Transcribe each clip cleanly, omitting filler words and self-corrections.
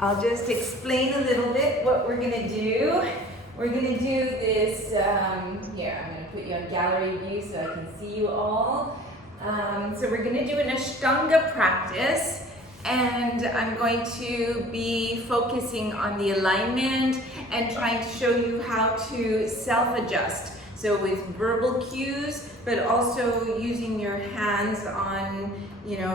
I'll just explain a little bit what we're gonna do. We're gonna do this, here, I'm gonna put you on gallery view so I can see you all. So we're gonna do an Ashtanga practice, and I'm going to be focusing on the alignment and trying to show you how to self-adjust. So with verbal cues, but also using your hands on,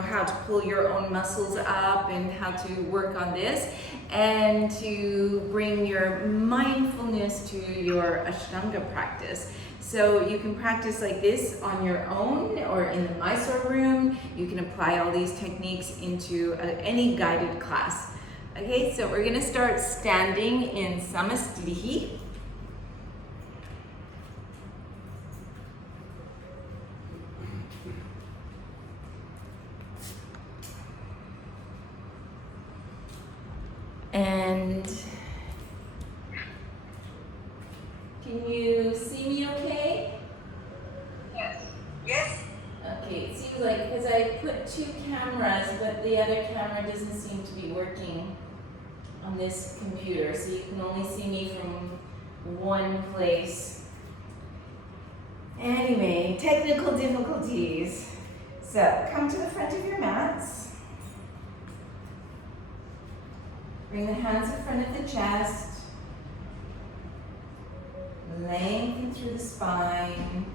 how to pull your own muscles up and how to work on this, and to bring your mindfulness to your Ashtanga practice. So you can practice like this on your own or in the Mysore room. You can apply all these techniques into any guided class. Okay, so we're gonna start standing in Samasthiti. And can you see me okay? Yes. Yes. Okay, it seems like, because I put two cameras, but the other camera doesn't seem to be working on this computer, so you can only see me from one place. Anyway, technical difficulties. So, come to the front of your mats. Bring the hands in front of the chest. Lengthen through the spine.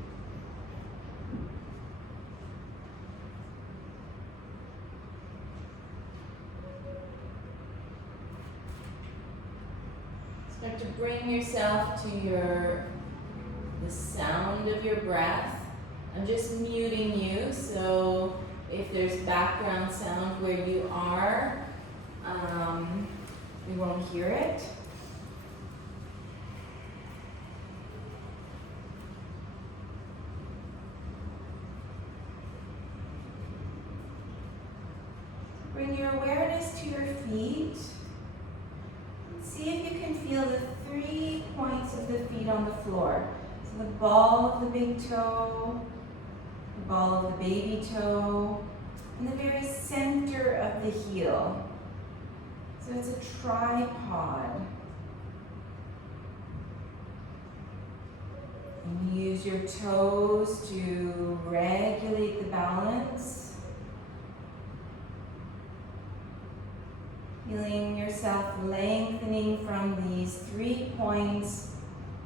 Start to bring yourself to the sound of your breath. I'm just muting you, so if there's background sound where you are, we won't hear it. Bring your awareness to your feet. See if you can feel the 3 points of the feet on the floor. So the ball of the big toe, the ball of the baby toe, and the very center of the heel. So it's a tripod. And use your toes to regulate the balance. Feeling yourself lengthening from these 3 points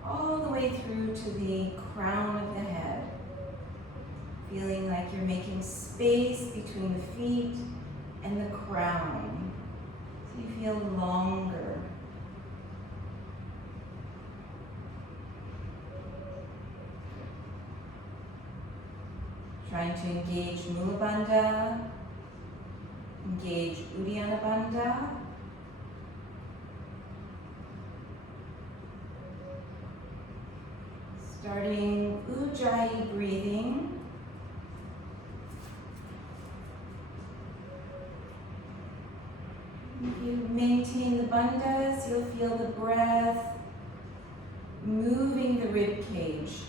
all the way through to the crown of the head. Feeling like you're making space between the feet and the crown. So you feel longer. Trying to engage Mula Bandha. Engage Uddiyana Bandha. Starting Ujjayi breathing. If you maintain the bandhas, you'll feel the breath moving the rib cage.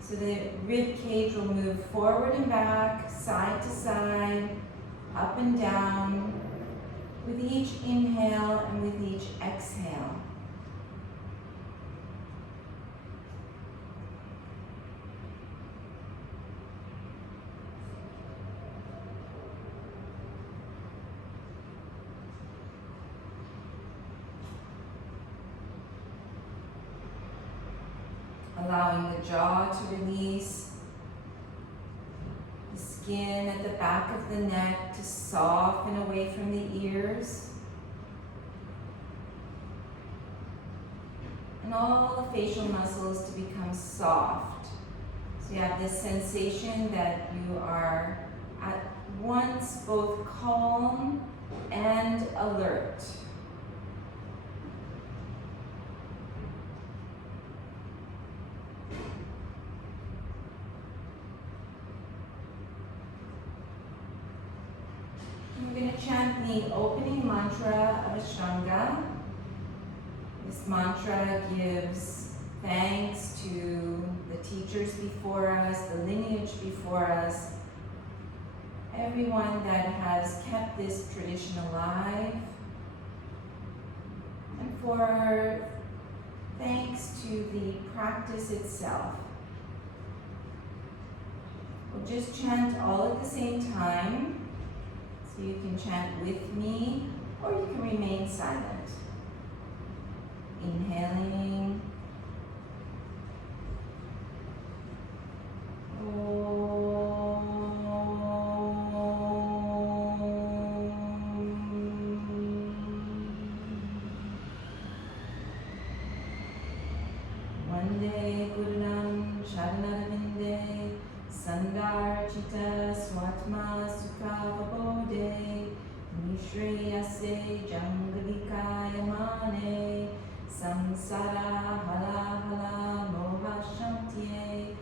So the rib cage will move forward and back, side to side, up and down, with each inhale and with each exhale. Allowing the jaw to release, the skin at the back of the neck to soften away from the ears, and all the facial muscles to become soft. So you have this sensation that you are at once both calm and alert. We're going to chant the opening mantra of Ashtanga. This mantra gives thanks to the teachers before us, the lineage before us, everyone that has kept this tradition alive, for thanks to the practice itself. We'll just chant all at the same time. So you can chant with me or you can remain silent. Inhaling. Vande Gururam Sharanarvinde Sangarchita Swatma Sukhavabode Nishreyase Jangalikaya Mane Samsara Hala Hala Moha Shantye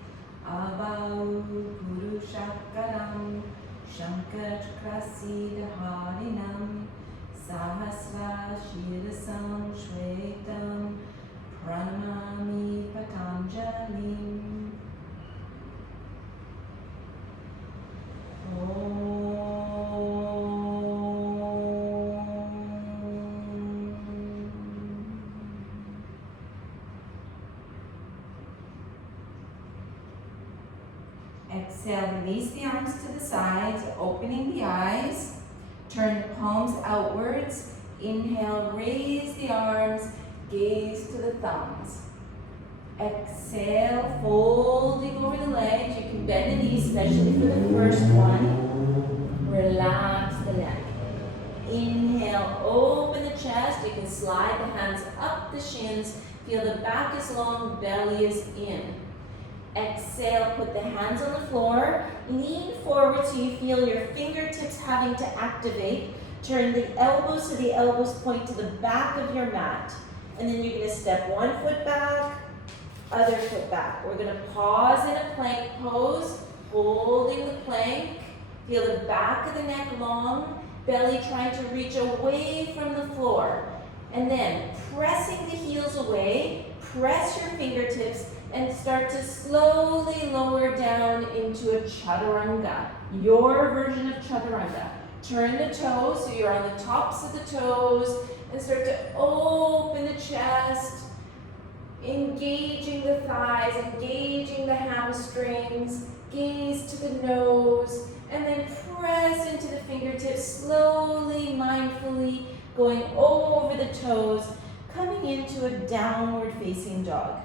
Abau Purushakaram Shankarchakrasid Harinam Sahasra Shirasam Shvetam Pranamami Patanjalim. Exhale, release the arms to the sides, opening the eyes. Turn the palms outwards. Inhale, raise the arms, gaze to the thumbs. Exhale, folding over the legs. You can bend the knees, especially for the first one. Relax the neck. Inhale, open the chest. You can slide the hands up the shins. Feel the back is long, belly is in. Exhale, put the hands on the floor. Lean forward so you feel your fingertips having to activate. Turn the elbows so the elbows point to the back of your mat. And then you're going to step one foot back, other foot back. We're going to pause in a plank pose, holding the plank. Feel the back of the neck long, belly trying to reach away from the floor. And then pressing the heels away, press your fingertips and start to slowly lower down into a chaturanga, your version of chaturanga. Turn the toes so you're on the tops of the toes and start to open the chest, engaging the thighs, engaging the hamstrings, gaze to the nose, and then press into the fingertips, slowly, mindfully, going over the toes, coming into a downward facing dog.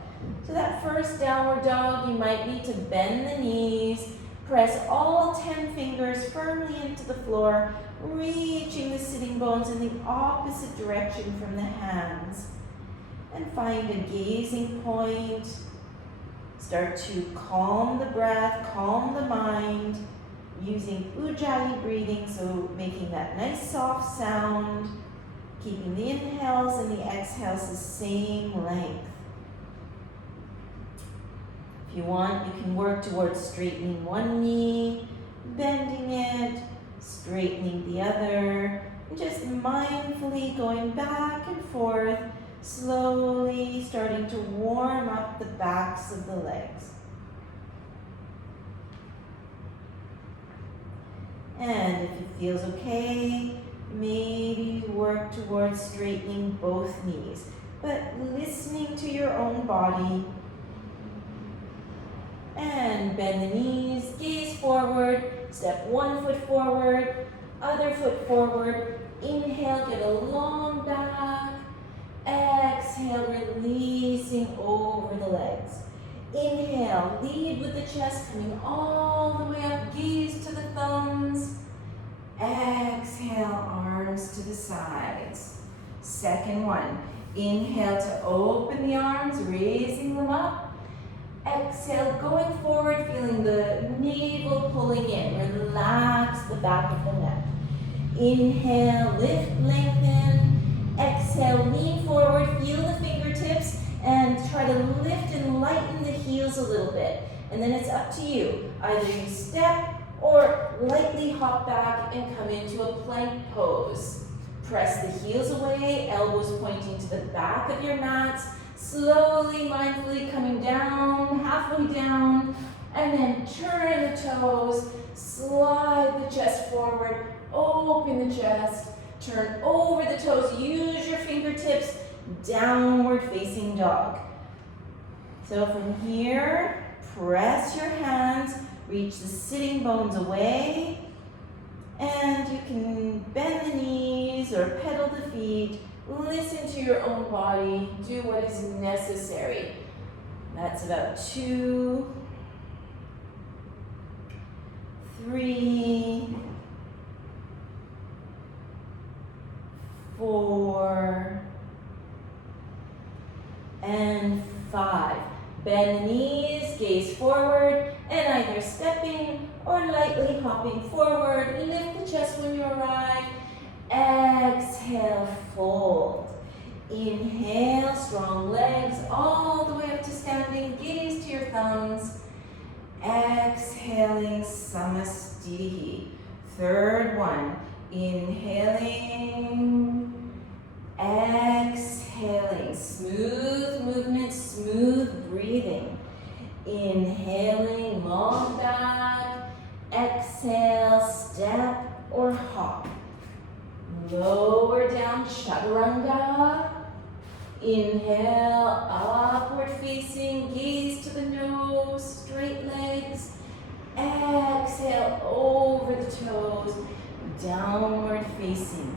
So that first downward dog, you might need to bend the knees, press all 10 fingers firmly into the floor, reaching the sitting bones in the opposite direction from the hands. And find a gazing point. Start to calm the breath, calm the mind, using Ujjayi breathing, so making that nice soft sound, keeping the inhales and the exhales the same length. If you want, you can work towards straightening one knee, bending it, straightening the other, and just mindfully going back and forth, slowly starting to warm up the backs of the legs. And if it feels okay, maybe work towards straightening both knees, but listening to your own body. And bend the knees, gaze forward, step one foot forward, other foot forward. Inhale, get a long back. Exhale, releasing over the legs. Inhale, lead with the chest coming all the way up, gaze to the thumbs. Exhale, arms to the sides. Second one, inhale to open the arms, raising them up. Exhale, going forward, feeling the navel pulling in. Relax the back of the neck. Inhale, lift, lengthen. Exhale, lean forward, feel the fingertips, and try to lift and lighten the heels a little bit. And then it's up to you. Either you step or lightly hop back and come into a plank pose. Press the heels away, elbows pointing to the back of your mats. Slowly, mindfully coming down, halfway down, and then turn the toes, slide the chest forward, open the chest, turn over the toes, use your fingertips downward facing dog. So from here, press your hands, reach the sitting bones away, and you can bend the knees or pedal the feet. Listen to your own body, do what is necessary. That's about 2, 3, 4, and 5. Bend the knees, gaze forward, and either stepping or lightly hopping forward. Lift the chest when you arrive. Exhale, fold. Inhale, strong legs all the way up to standing. Gaze to your thumbs. Exhaling, Samasthiti. Third one. Inhaling. Exhaling. Smooth movement, smooth breathing. Inhaling, long back. Exhale, step or hop. Lower down, chaturanga. Inhale, upward facing, gaze to the nose, straight legs. Exhale, over the toes, downward facing.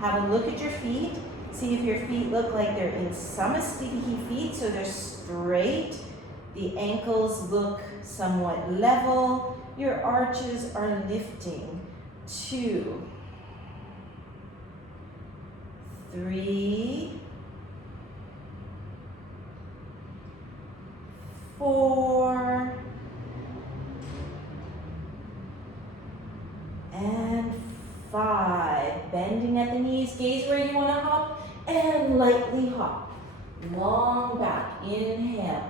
Have a look at your feet. See if your feet look like they're in Samasthiti feet, so they're straight. The ankles look somewhat level. Your arches are lifting. 2, 3, 4, and 5. Bending at the knees, gaze where you want to hop, and lightly hop. Long back, inhale.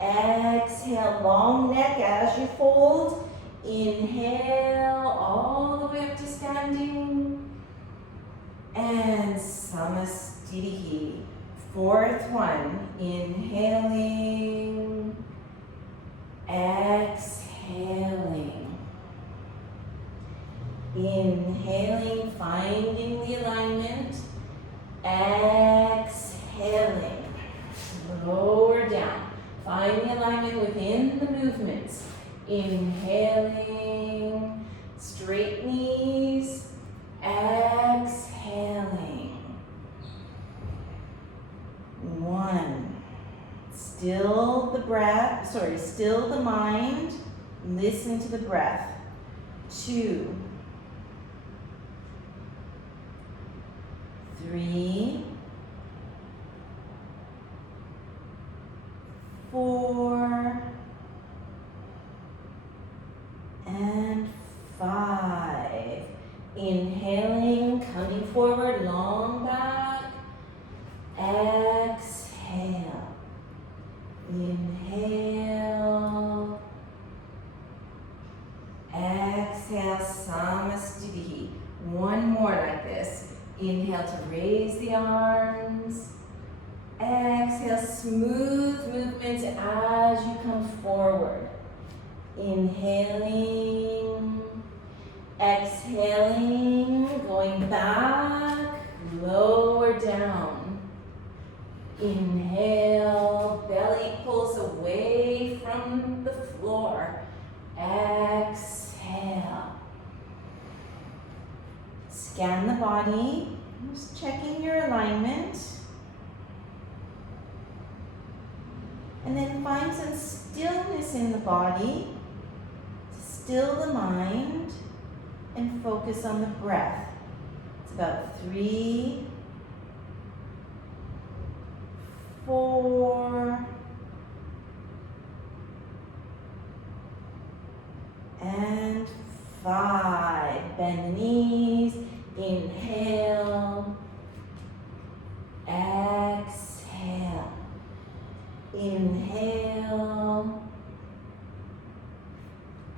Exhale, long neck as you fold. Inhale, all the way up to standing. And Samasthiti. Fourth one, inhaling, exhaling. Inhaling, finding the alignment. Exhaling. Lower down. Find the alignment within the movements. Inhaling, straight knees. Exhaling. 1. Still the breath, still the mind. Listen to the breath. 2, 3, 4, and 5. Inhaling, coming forward, long back. Exhale. Inhale. Exhale, Samasthiti. One more like this. Inhale to raise the arms. Exhale, smooth movements as you come forward. Inhaling. Exhaling, going back, lower down. Inhale, belly pulls away from the floor. Exhale. Scan the body, just checking your alignment. And then find some stillness in the body. Still the mind. And focus on the breath. It's about 3, 4, and 5. Bend the knees. Inhale. Exhale. Inhale.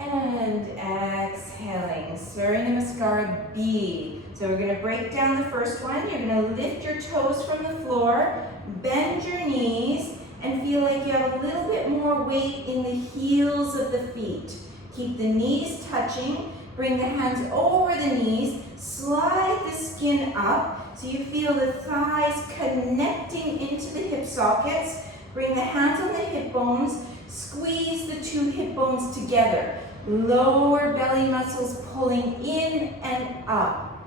And exhaling, Surya Namaskar B. So we're going to break down the first one. You're going to lift your toes from the floor, bend your knees, and feel like you have a little bit more weight in the heels of the feet. Keep the knees touching. Bring the hands over the knees. Slide the skin up. So you feel the thighs connecting into the hip sockets. Bring the hands on the hip bones. Squeeze the two hip bones together. Lower belly muscles pulling in and up.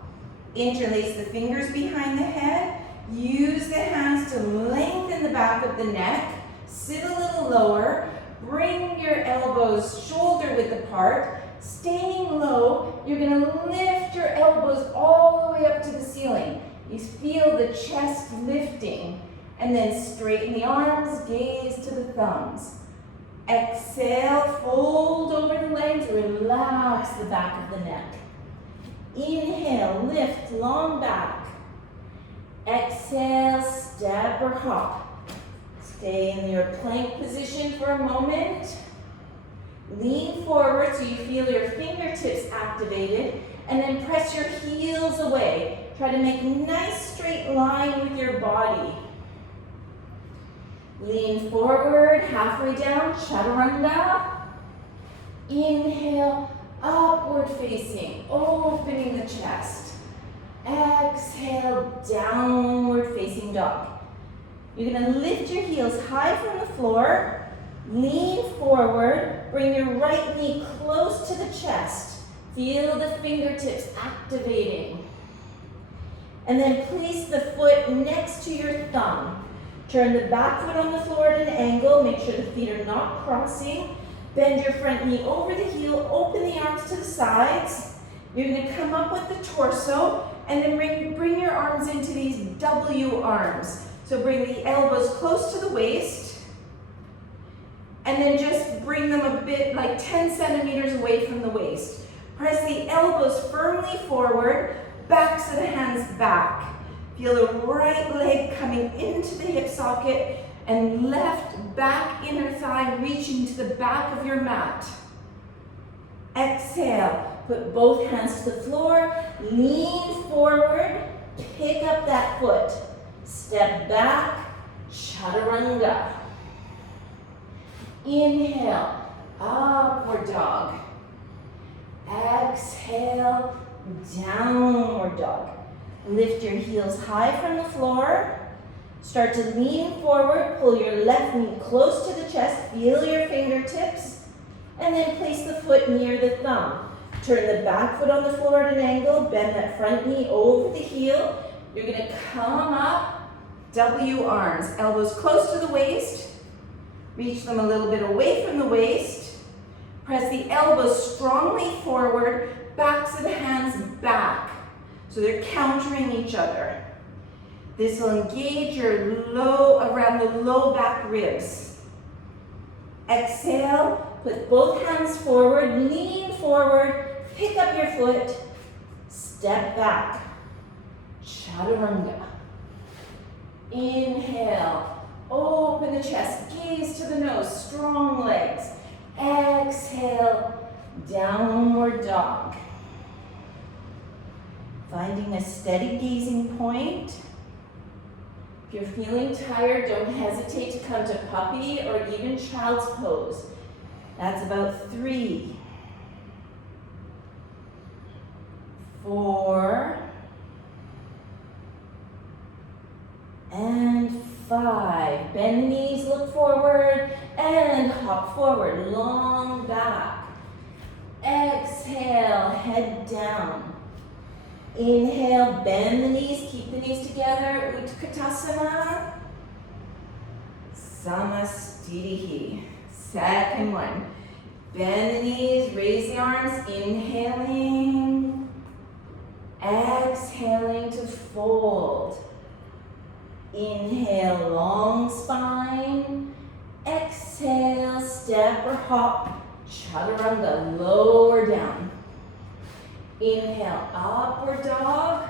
Interlace the fingers behind the head. Use the hands to lengthen the back of the neck. Sit a little lower. Bring your elbows shoulder width apart. Staying low, you're going to lift your elbows all the way up to the ceiling. You feel the chest lifting. And then straighten the arms, gaze to the thumbs. Exhale, fold over the legs, relax the back of the neck. Inhale, lift, long back. Exhale, step or hop. Stay in your plank position for a moment. Lean forward so you feel your fingertips activated, and then press your heels away. Try to make a nice straight line with your body. Lean forward, halfway down, chaturanga. Inhale, upward facing, opening the chest. Exhale, downward facing dog. You're going to lift your heels high from the floor. Lean forward, bring your right knee close to the chest. Feel the fingertips activating. And then place the foot next to your thumb. Turn the back foot on the floor at an angle. Make sure the feet are not crossing. Bend your front knee over the heel. Open the arms to the sides. You're going to come up with the torso and then bring your arms into these W arms. So bring the elbows close to the waist. And then just bring them a bit, like 10 centimeters away from the waist. Press the elbows firmly forward. Backs of the hands back. Feel the right leg coming into the hip socket and left back inner thigh reaching to the back of your mat. Exhale, put both hands to the floor, lean forward, pick up that foot. Step back, chaturanga. Inhale, upward dog. Exhale, downward dog. Lift your heels high from the floor. Start to lean forward. Pull your left knee close to the chest. Feel your fingertips. And then place the foot near the thumb. Turn the back foot on the floor at an angle. Bend that front knee over the heel. You're going to come up. W arms. Elbows close to the waist. Reach them a little bit away from the waist. Press the elbows strongly forward. Backs of the hands back. So they're countering each other. This will engage your around the low back ribs. Exhale, put both hands forward, lean forward, pick up your foot, step back. Chaturanga. Inhale, open the chest, gaze to the nose, strong legs. Exhale, downward dog. Finding a steady gazing point. If you're feeling tired, don't hesitate to come to puppy or even child's pose. That's about 3, 4, and 5. Bend the knees, look forward, and hop forward, long back. Exhale, head down. Inhale, bend the knees, keep the knees together. Utkatasana. Samastitihi. Second one. Bend the knees, raise the arms, inhaling. Exhaling to fold. Inhale, long spine. Exhale, step or hop. Chaturanga, lower down. Inhale, upward dog.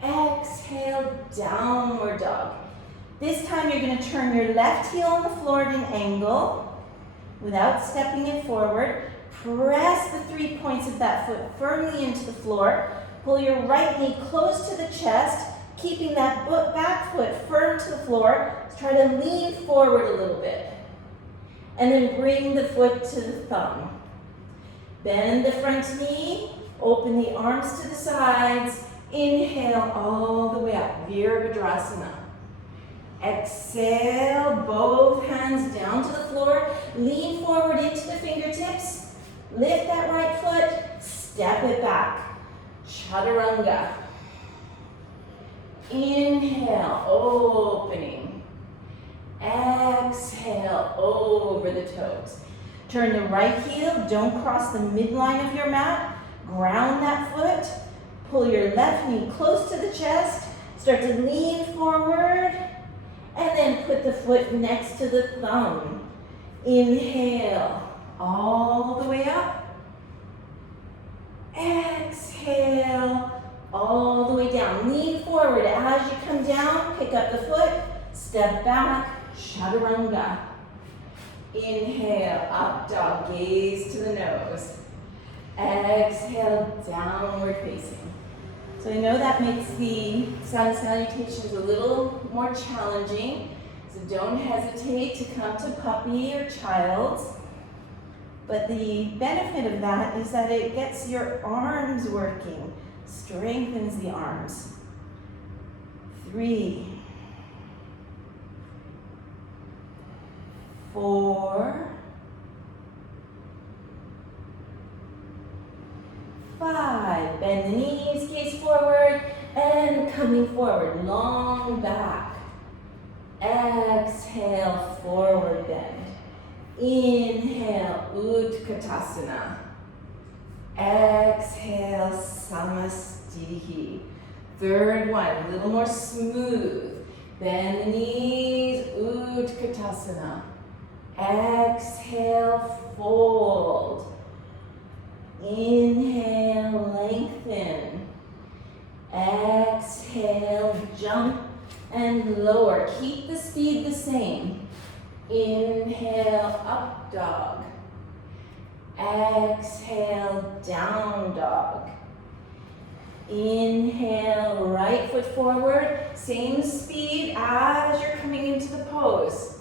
Exhale, downward dog. This time you're going to turn your left heel on the floor at an angle without stepping it forward. Press the 3 points of that foot firmly into the floor. Pull your right knee close to the chest, keeping that back foot firm to the floor. Try to lean forward a little bit. And then bring the foot to the thumb. Bend the front knee, open the arms to the sides, Inhale all the way up, Virabhadrasana. Exhale, both hands down to the floor. Lean forward into the fingertips. Lift that right foot, step it back. Chaturanga. Inhale, opening. Exhale, over the toes. Turn the right heel, don't cross the midline of your mat. Ground that foot. Pull your left knee close to the chest. Start to lean forward. And then put the foot next to the thumb. Inhale, all the way up. Exhale, all the way down. Lean forward as you come down. Pick up the foot. Step back, chaturanga. Inhale, up dog, gaze to the nose. Exhale, downward facing. So I know that makes the sun salutations a little more challenging. So don't hesitate to come to puppy or child's. But the benefit of that is that it gets your arms working, strengthens the arms. 3, 4, 5. Bend the knees, gaze forward, and coming forward, long back. Exhale, forward bend. Inhale, Utkatasana. Exhale, Samastitihi. Third one, a little more smooth. Bend the knees, Utkatasana. Exhale, fold. Inhale, lengthen. Exhale, jump and lower. Keep the speed the same. Inhale, up dog. Exhale, down dog. Inhale, right foot forward. Same speed as you're coming into the pose.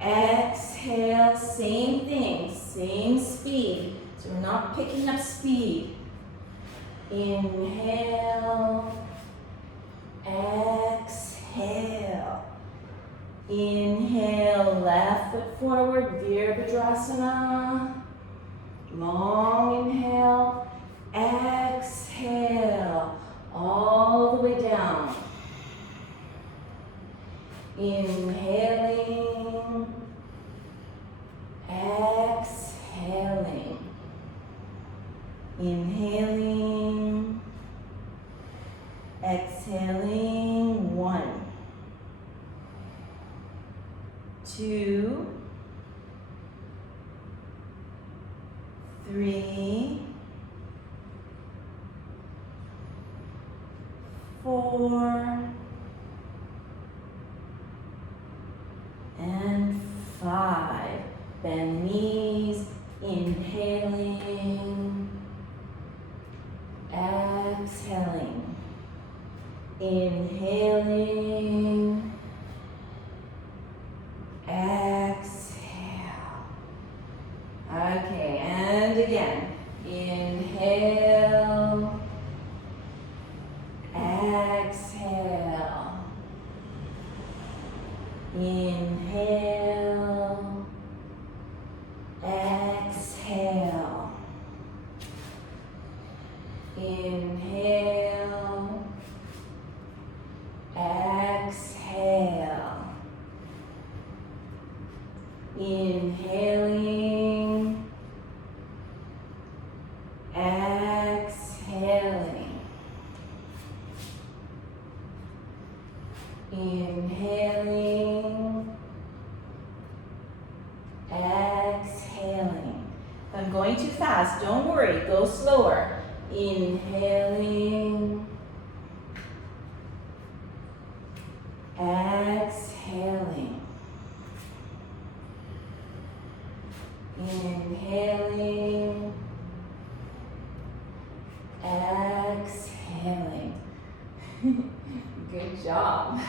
Exhale, same thing, same speed. So we're not picking up speed. Inhale, exhale. Inhale, left foot forward, Virabhadrasana. Long inhale, exhale, all the way down. Inhaling, exhaling. Inhaling, exhaling. 1, 2, 3, 4, and 5. Bend knees, inhaling, exhaling, inhaling, exhale. Okay, and again. Inhale, exhale, inhale, exhale, inhale, exhale, inhaling, exhaling, inhaling, exhaling. If I'm going too fast, don't worry, go slower. Inhaling, exhaling, inhaling, exhaling. Good job.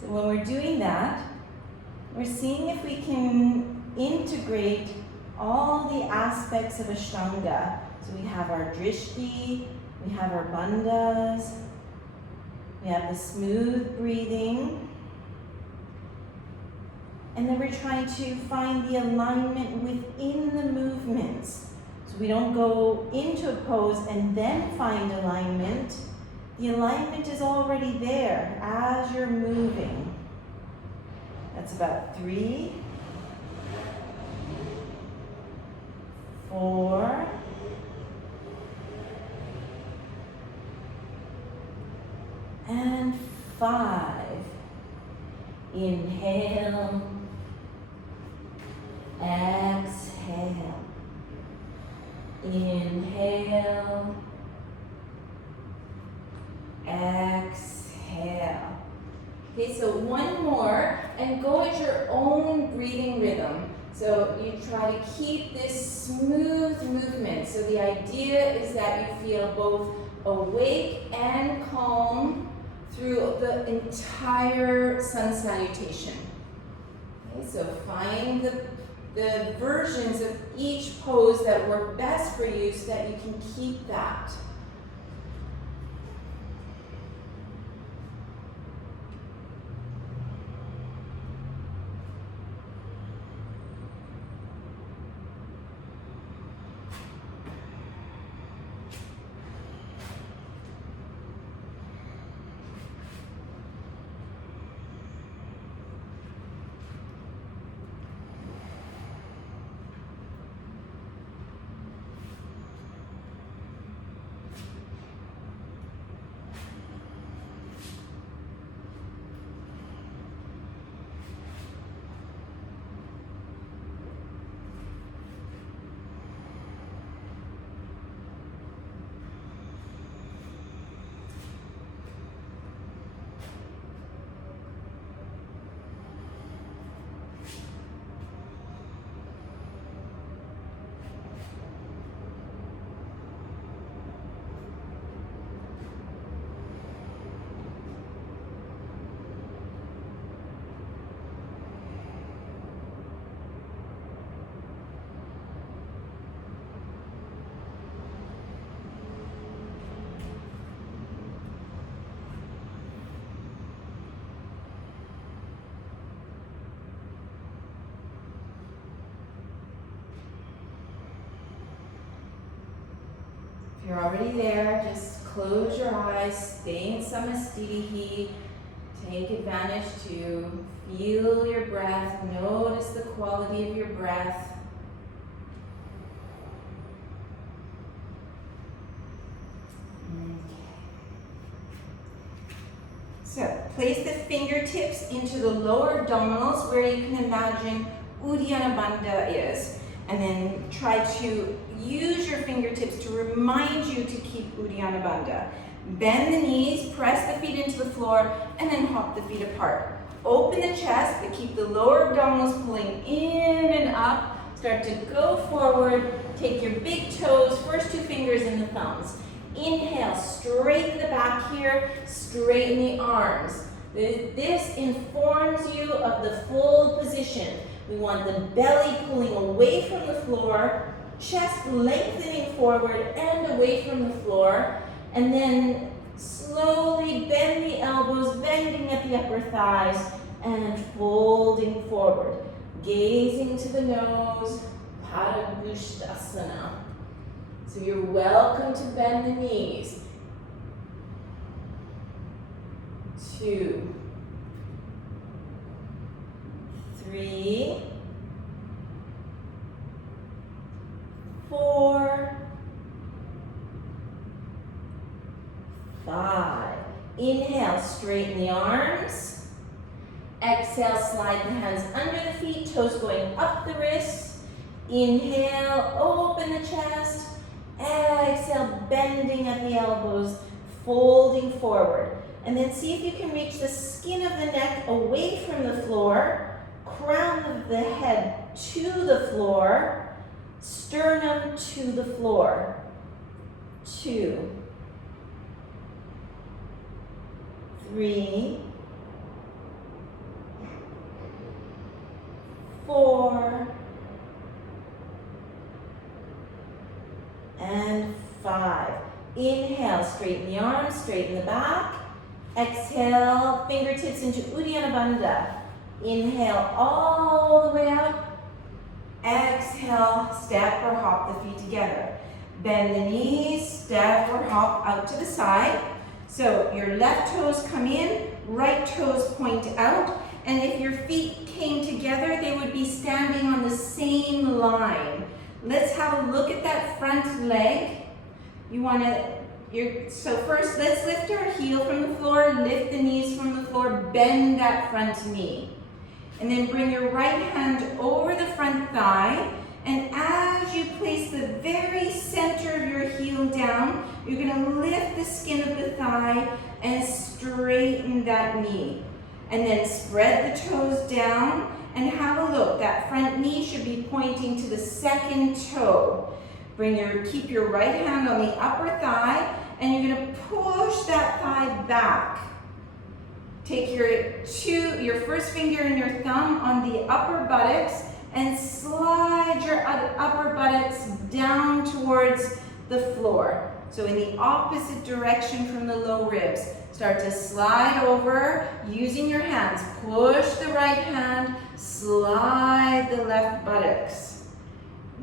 So when we're doing that, we're seeing if we can integrate all the aspects of Ashtanga. So we have our drishti, We have our bandhas. We have the smooth breathing. And then we're trying to find the alignment within the movements. So we don't go into a pose and then find alignment. The alignment is already there as you're moving. That's about 3, 4, and 5. Inhale, exhale, inhale, exhale. Okay, so one more, and go at your own breathing rhythm. So you try to keep this smooth movement. So the idea is that you feel both awake and calm through the entire sun salutation. Okay, so find the versions of each pose that work best for you so that you can keep that. If you're already there, just close your eyes, stay in samasthiti. Take advantage to feel your breath, notice the quality of your breath. Okay. So, place the fingertips into the lower abdominals where you can imagine Uddiyana Bandha is. And then try to use your fingertips to remind you to keep Uddiyana Bandha. Bend the knees, press the feet into the floor, and then hop the feet apart. Open the chest, but keep the lower abdominals pulling in and up. Start to go forward. Take your big toes, first 2 fingers in the thumbs. Inhale, straighten the back here, straighten the arms. This informs you of the full position. We want the belly pulling away from the floor, chest lengthening forward and away from the floor, and then slowly bend the elbows, bending at the upper thighs, and folding forward. Gazing to the nose, Padangusthasana. So you're welcome to bend the knees. 2, 3, 4, 5. Inhale, straighten the arms. Exhale, slide the hands under the feet, toes going up the wrists. Inhale, open the chest. Exhale, bending at the elbows, folding forward. And then see if you can reach the skin of the neck away from the floor, crown of the head to the floor, sternum to the floor. 2, 3, 4, and 5. Inhale, straighten the back. Exhale, fingertips into Uddiyana Bandha. Inhale all the way up. Exhale, step or hop the feet together. Bend the knees, step or hop out to the side. So your left toes come in, right toes point out. And if your feet came together, they would be standing on the same line. Let's have a look at that front leg. So first, let's lift our heel from the floor, lift the knees from the floor, bend that front knee. And then bring your right hand over the front thigh. And as you place the very center of your heel down, you're gonna lift the skin of the thigh and straighten that knee. And then spread the toes down and have a look. That front knee should be pointing to the second toe. Keep your right hand on the upper thigh, and you're gonna push that thigh back. Take your first finger and your thumb on the upper buttocks and slide your upper buttocks down towards the floor. So in the opposite direction from the low ribs. Start to slide over using your hands. Push the right hand, slide the left buttocks.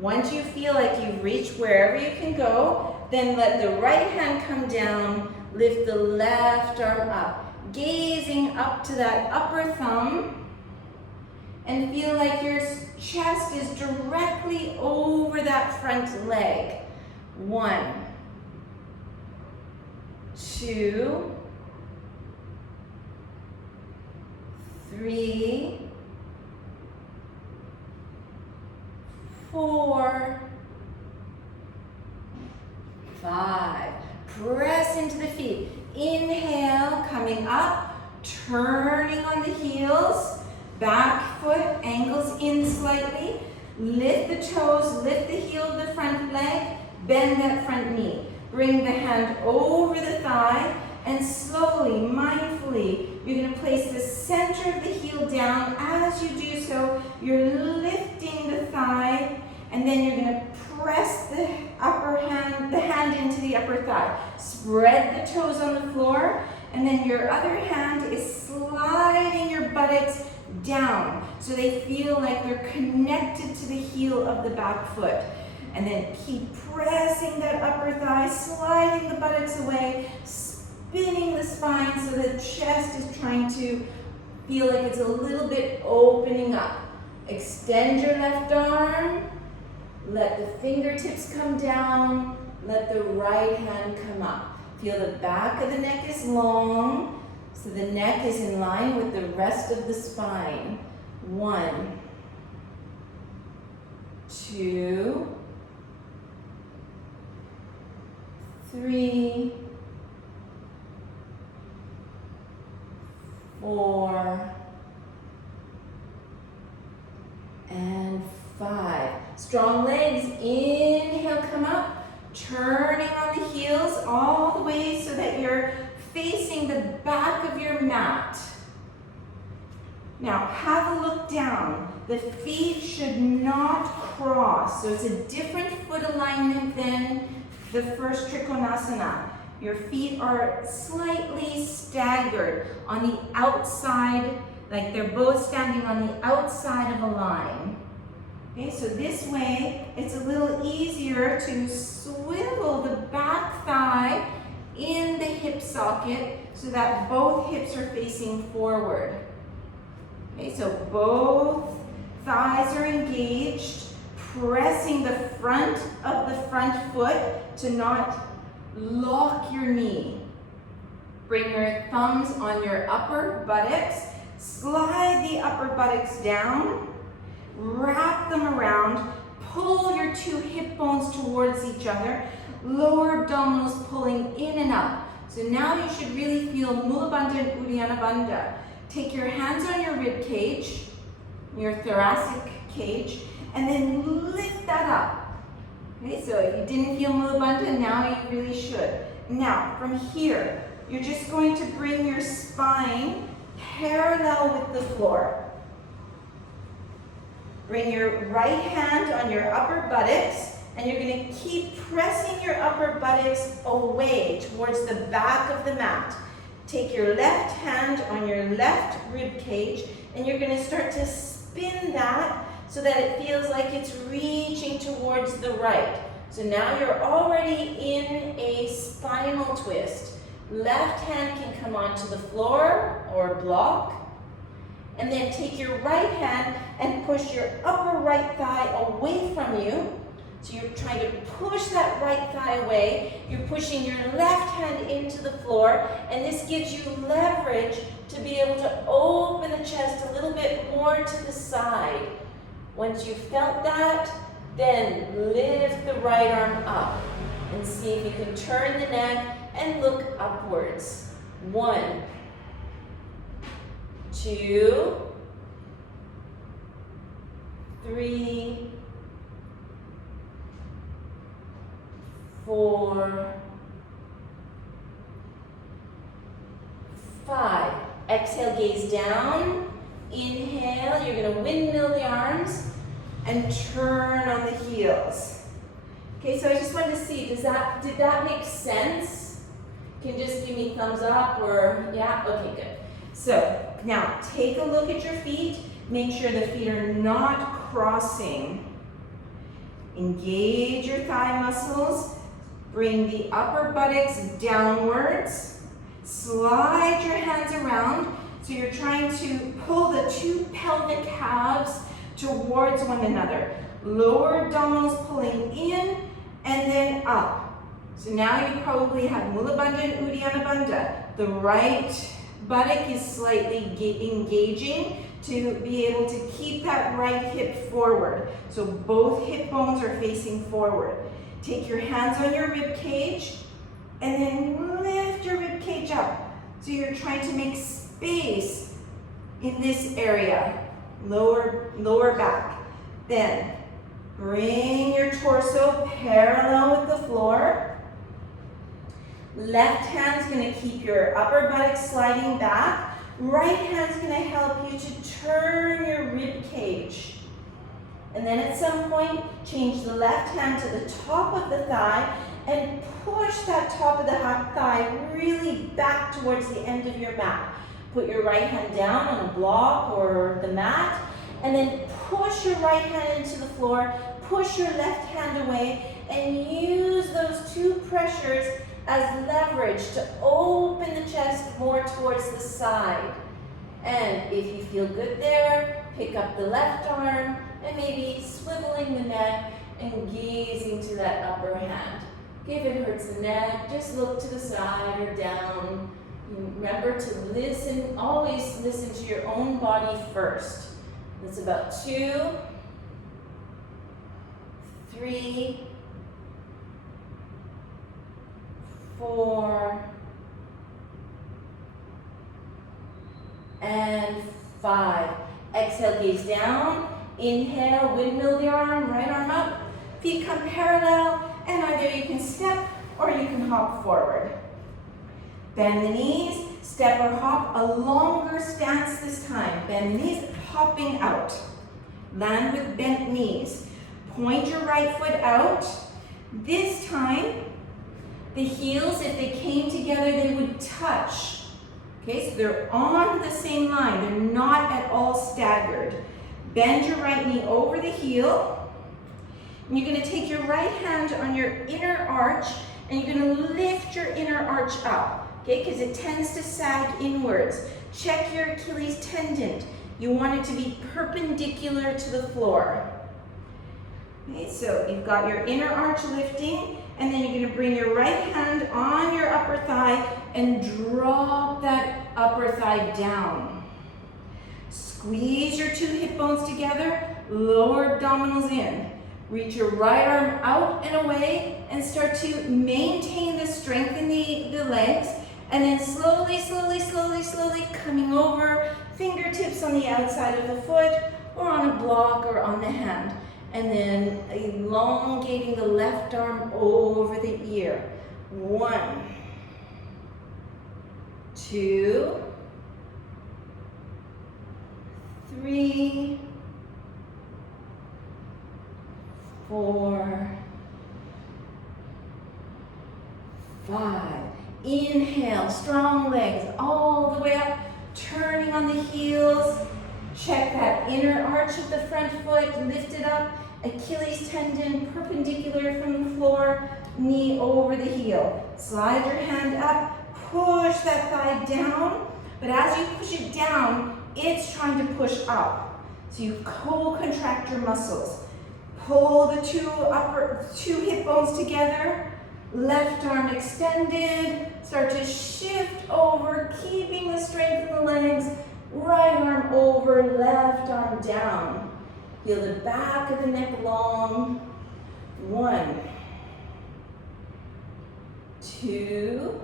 Once you feel like you've reached wherever you can go, then let the right hand come down, lift the left arm up, gazing up to that upper thumb, and feel like your chest is directly over that front leg. 1, 2, 3, 4, 5. Press into the feet. Inhale, coming up, turning on the heels. Back foot angles in slightly. Lift the toes, lift the heel of the front leg, bend that front knee. Bring the hand over the thigh and slowly, mindfully, you're going to place the center of the heel down. As you do so, you're lifting the thigh, and then you're going to press the hand into the upper thigh. Spread the toes on the floor, and then your other hand is sliding your buttocks down so they feel like they're connected to the heel of the back foot. And then keep pressing that upper thigh, sliding the buttocks away, spinning the spine so the chest is trying to feel like it's a little bit opening up. Extend your left arm, let the fingertips come down, let the right hand come up. Feel the back of the neck is long, so the neck is in line with the rest of the spine. 1, 2, 3, 4, and 5. Strong legs. Inhale, come up. Turning on the heels all the way so that you're facing the back of your mat. Now, have a look down. The feet should not cross. So it's a different foot alignment than the first Trikonasana. Your feet are slightly staggered on the outside, like they're both standing on the outside of a line. Okay, so this way, it's a little easier to swivel the back thigh in the hip socket so that both hips are facing forward. Okay, so both thighs are engaged, pressing the front of the front foot to not lock your knee. Bring your thumbs on your upper buttocks, slide the upper buttocks down, wrap them around, pull your 2 hip bones towards each other, lower abdominals pulling in and up. So now you should really feel Mula Bandha and Uddiyana Bandha. Take your hands on your rib cage, your thoracic cage, and then lift that up. Okay, so if you didn't feel Mula Bandha, now you really should. Now, from here, you're just going to bring your spine parallel with the floor. Bring your right hand on your upper buttocks and you're going to keep pressing your upper buttocks away towards the back of the mat. Take your left hand on your left rib cage, and you're going to start to spin that so that it feels like it's reaching towards the right. So now you're already in a spinal twist. Left hand can come onto the floor or block, and then take your right hand and push your upper right thigh away from you. So you're trying to push that right thigh away. You're pushing your left hand into the floor, and this gives you leverage to be able to open the chest a little bit more to the side. Once you've felt that, then lift the right arm up and see if you can turn the neck and look upwards. 1, 2, 3, 4, 5. Exhale, gaze down. Inhale, you're going to windmill the arms and turn on the heels. Okay, so I just wanted to see, did that make sense? You can just give me thumbs up or, yeah? Okay, good. So now take a look at your feet. Make sure the feet are not crossing. Engage your thigh muscles. Bring the upper buttocks downwards. Slide your hands around. So you're trying to pull the two pelvic calves towards one another. Lower abdominals pulling in and then up. So now you probably have Mula Bandha and Uddiyana Bandha. The right buttock is slightly engaging to be able to keep that right hip forward. So both hip bones are facing forward. Take your hands on your rib cage and then lift your rib cage up. So you're trying to make space in this area, lower back. Then bring your torso parallel with the floor. Left hand's going to keep your upper buttocks sliding back. Right hand's going to help you to turn your rib cage. And then at some point, change the left hand to the top of the thigh and push that top of the thigh really back towards the end of your mat. Put your right hand down on a block or the mat, and then push your right hand into the floor, push your left hand away, and use those two pressures as leverage to open the chest more towards the side. And if you feel good there, pick up the left arm and maybe swiveling the neck and gazing to that upper hand. If it hurts the neck, just look to the side or down. Remember to listen, always listen to your own body first. That's about 2, 3, 4, and 5. Exhale, gaze down. Inhale, windmill the arm, right arm up. Feet come parallel, and either you can step or you can hop forward. Bend the knees, step or hop, a longer stance this time. Bend the knees, hopping out. Land with bent knees. Point your right foot out. This time, the heels, if they came together, they would touch. Okay, so they're on the same line. They're not at all staggered. Bend your right knee over the heel. And you're going to take your right hand on your inner arch, and you're going to lift your inner arch up. Okay, because it tends to sag inwards. Check your Achilles tendon. You want it to be perpendicular to the floor. Okay, so you've got your inner arch lifting, and then you're going to bring your right hand on your upper thigh and drop that upper thigh down. Squeeze your two hip bones together, lower abdominals in. Reach your right arm out and away and start to maintain the strength in the legs. And then slowly, slowly, slowly, slowly coming over, fingertips on the outside of the foot or on a block or on the hand. And then elongating the left arm over the ear. 1, 2, 3, 4, 5. Inhale, strong legs all the way up, turning on the heels. Check that inner arch of the front foot, lift it up, Achilles tendon perpendicular from the floor, knee over the heel. Slide your hand up, push that thigh down, but as you push it down, it's trying to push up. So you co-contract your muscles. Pull the two hip bones together, left arm extended, start to shift over, keeping the strength in the legs, right arm over, left arm down. Feel the back of the neck long. 1, 2,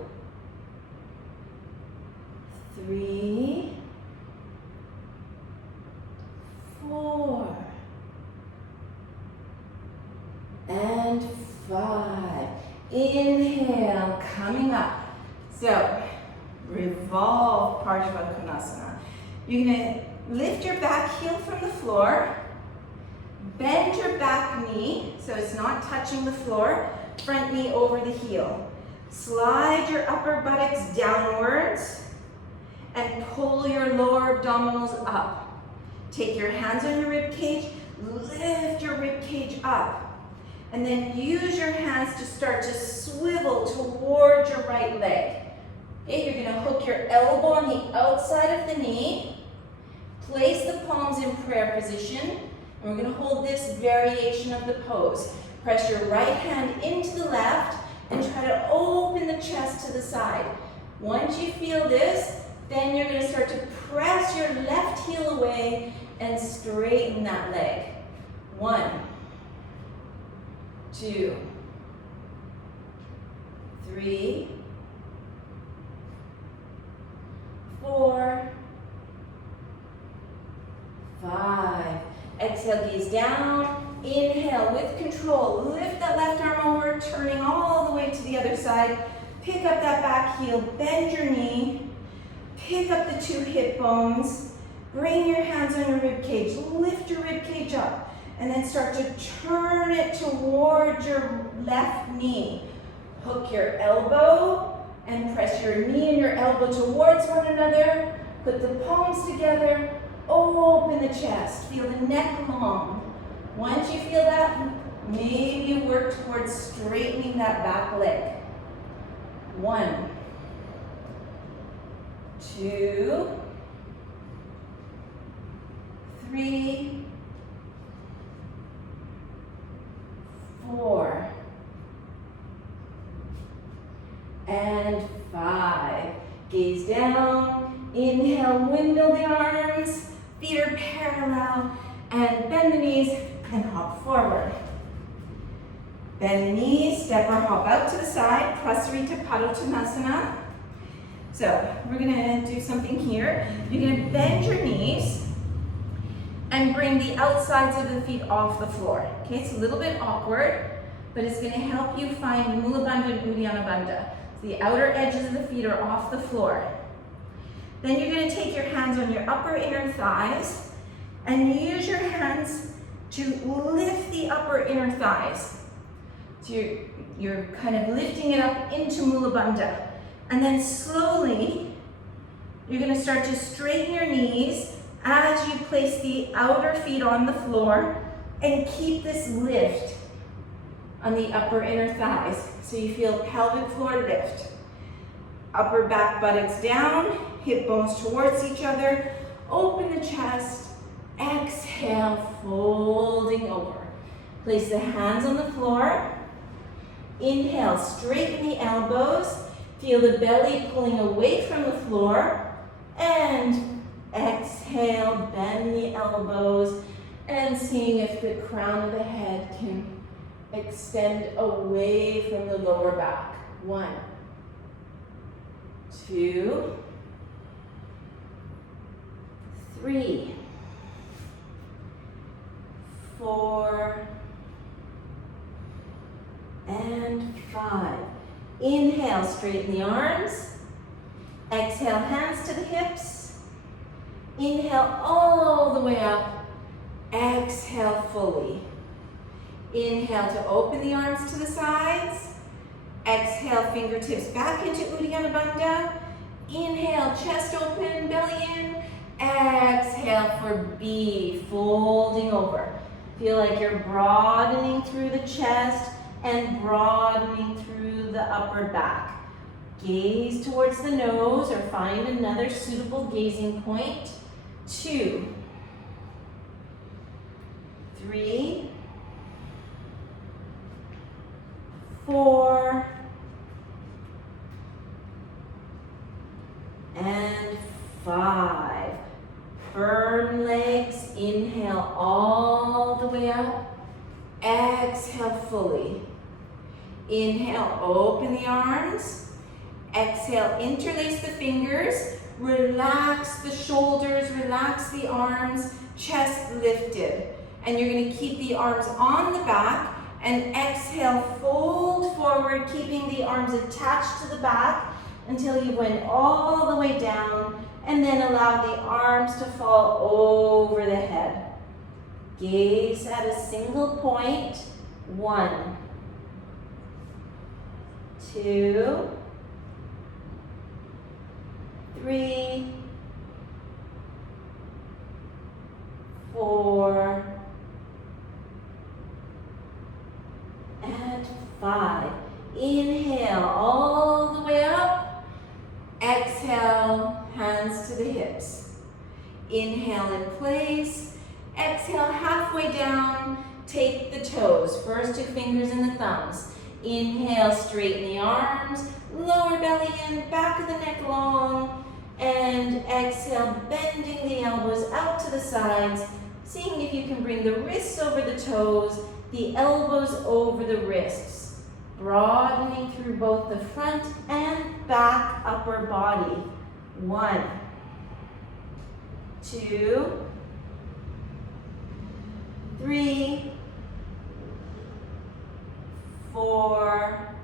3, 4, and 5. Inhale, coming up. So, revolve Parsva Konasana. You're going to lift your back heel from the floor, bend your back knee so it's not touching the floor, front knee over the heel. Slide your upper buttocks downwards and pull your lower abdominals up. Take your hands on your rib cage, lift your rib cage up. And then use your hands to start to swivel towards your right leg. Okay, you're going to hook your elbow on the outside of the knee. Place the palms in prayer position. And we're going to hold this variation of the pose. Press your right hand into the left and try to open the chest to the side. Once you feel this, then you're going to start to press your left heel away and straighten that leg. 1, 2, 3, 4, 5. Exhale, gaze down. Inhale with control. Lift that left arm over, turning all the way to the other side. Pick up that back heel, bend your knee. Pick up the 2 hip bones. Bring your hands on your rib cage. Lift your rib cage up. And then start to turn it towards your left knee. Hook your elbow and press your knee and your elbow towards one another. Put the palms together. Open the chest. Feel the neck long. Once you feel that, maybe work towards straightening that back leg. 1, 2, 3, 4, and 5. Gaze down. Inhale, windmill the arms. Feet are parallel. And bend the knees and hop forward. Bend the knees, step or hop out to the side. Prasarita Padottanasana. So we're going to do something here. You're going to bend your knees and bring the outsides of the feet off the floor. Okay, it's a little bit awkward, but it's going to help you find Mula Bandha and Uddiyana Bandha. So the outer edges of the feet are off the floor. Then you're going to take your hands on your upper inner thighs and use your hands to lift the upper inner thighs. So you're kind of lifting it up into Mula Bandha. And then slowly, you're going to start to straighten your knees as you place the outer feet on the floor and keep this lift on the upper inner thighs. So you feel pelvic floor lift. Upper back buttocks down, hip bones towards each other. Open the chest. Exhale, folding over. Place the hands on the floor. Inhale, straighten the elbows. Feel the belly pulling away from the floor. And exhale, bend the elbows. And seeing if the crown of the head can extend away from the lower back. 1, 2, 3, 4, and 5. Inhale, straighten the arms. Exhale, hands to the hips. Inhale all the way up. Exhale fully. Inhale to open the arms to the sides. Exhale, fingertips back into Uddiyana Bandha. Inhale, chest open, belly in. Exhale for B, folding over. Feel like you're broadening through the chest and broadening through the upper back. Gaze towards the nose or find another suitable gazing point. 2, 3, 4, and 5. Firm legs, inhale all the way up. Exhale fully. Inhale, open the arms. Exhale, interlace the fingers. Relax the shoulders, relax the arms, chest lifted. And you're going to keep the arms on the back and exhale, fold forward, keeping the arms attached to the back until you went all the way down, and then allow the arms to fall over the head. Gaze at a single point. 1, 2, 3, 4, and 5. Inhale all the way up. Exhale, hands to the hips. Inhale in place. Exhale, halfway down. Take the toes. First 2 fingers and the thumbs. Inhale, straighten the arms. Lower belly in, back of the neck long. And exhale, bending the elbows out to the sides. Seeing if you can bring the wrists over the toes, the elbows over the wrists. Broadening through both the front and back upper body. 1, 2, 3, 4,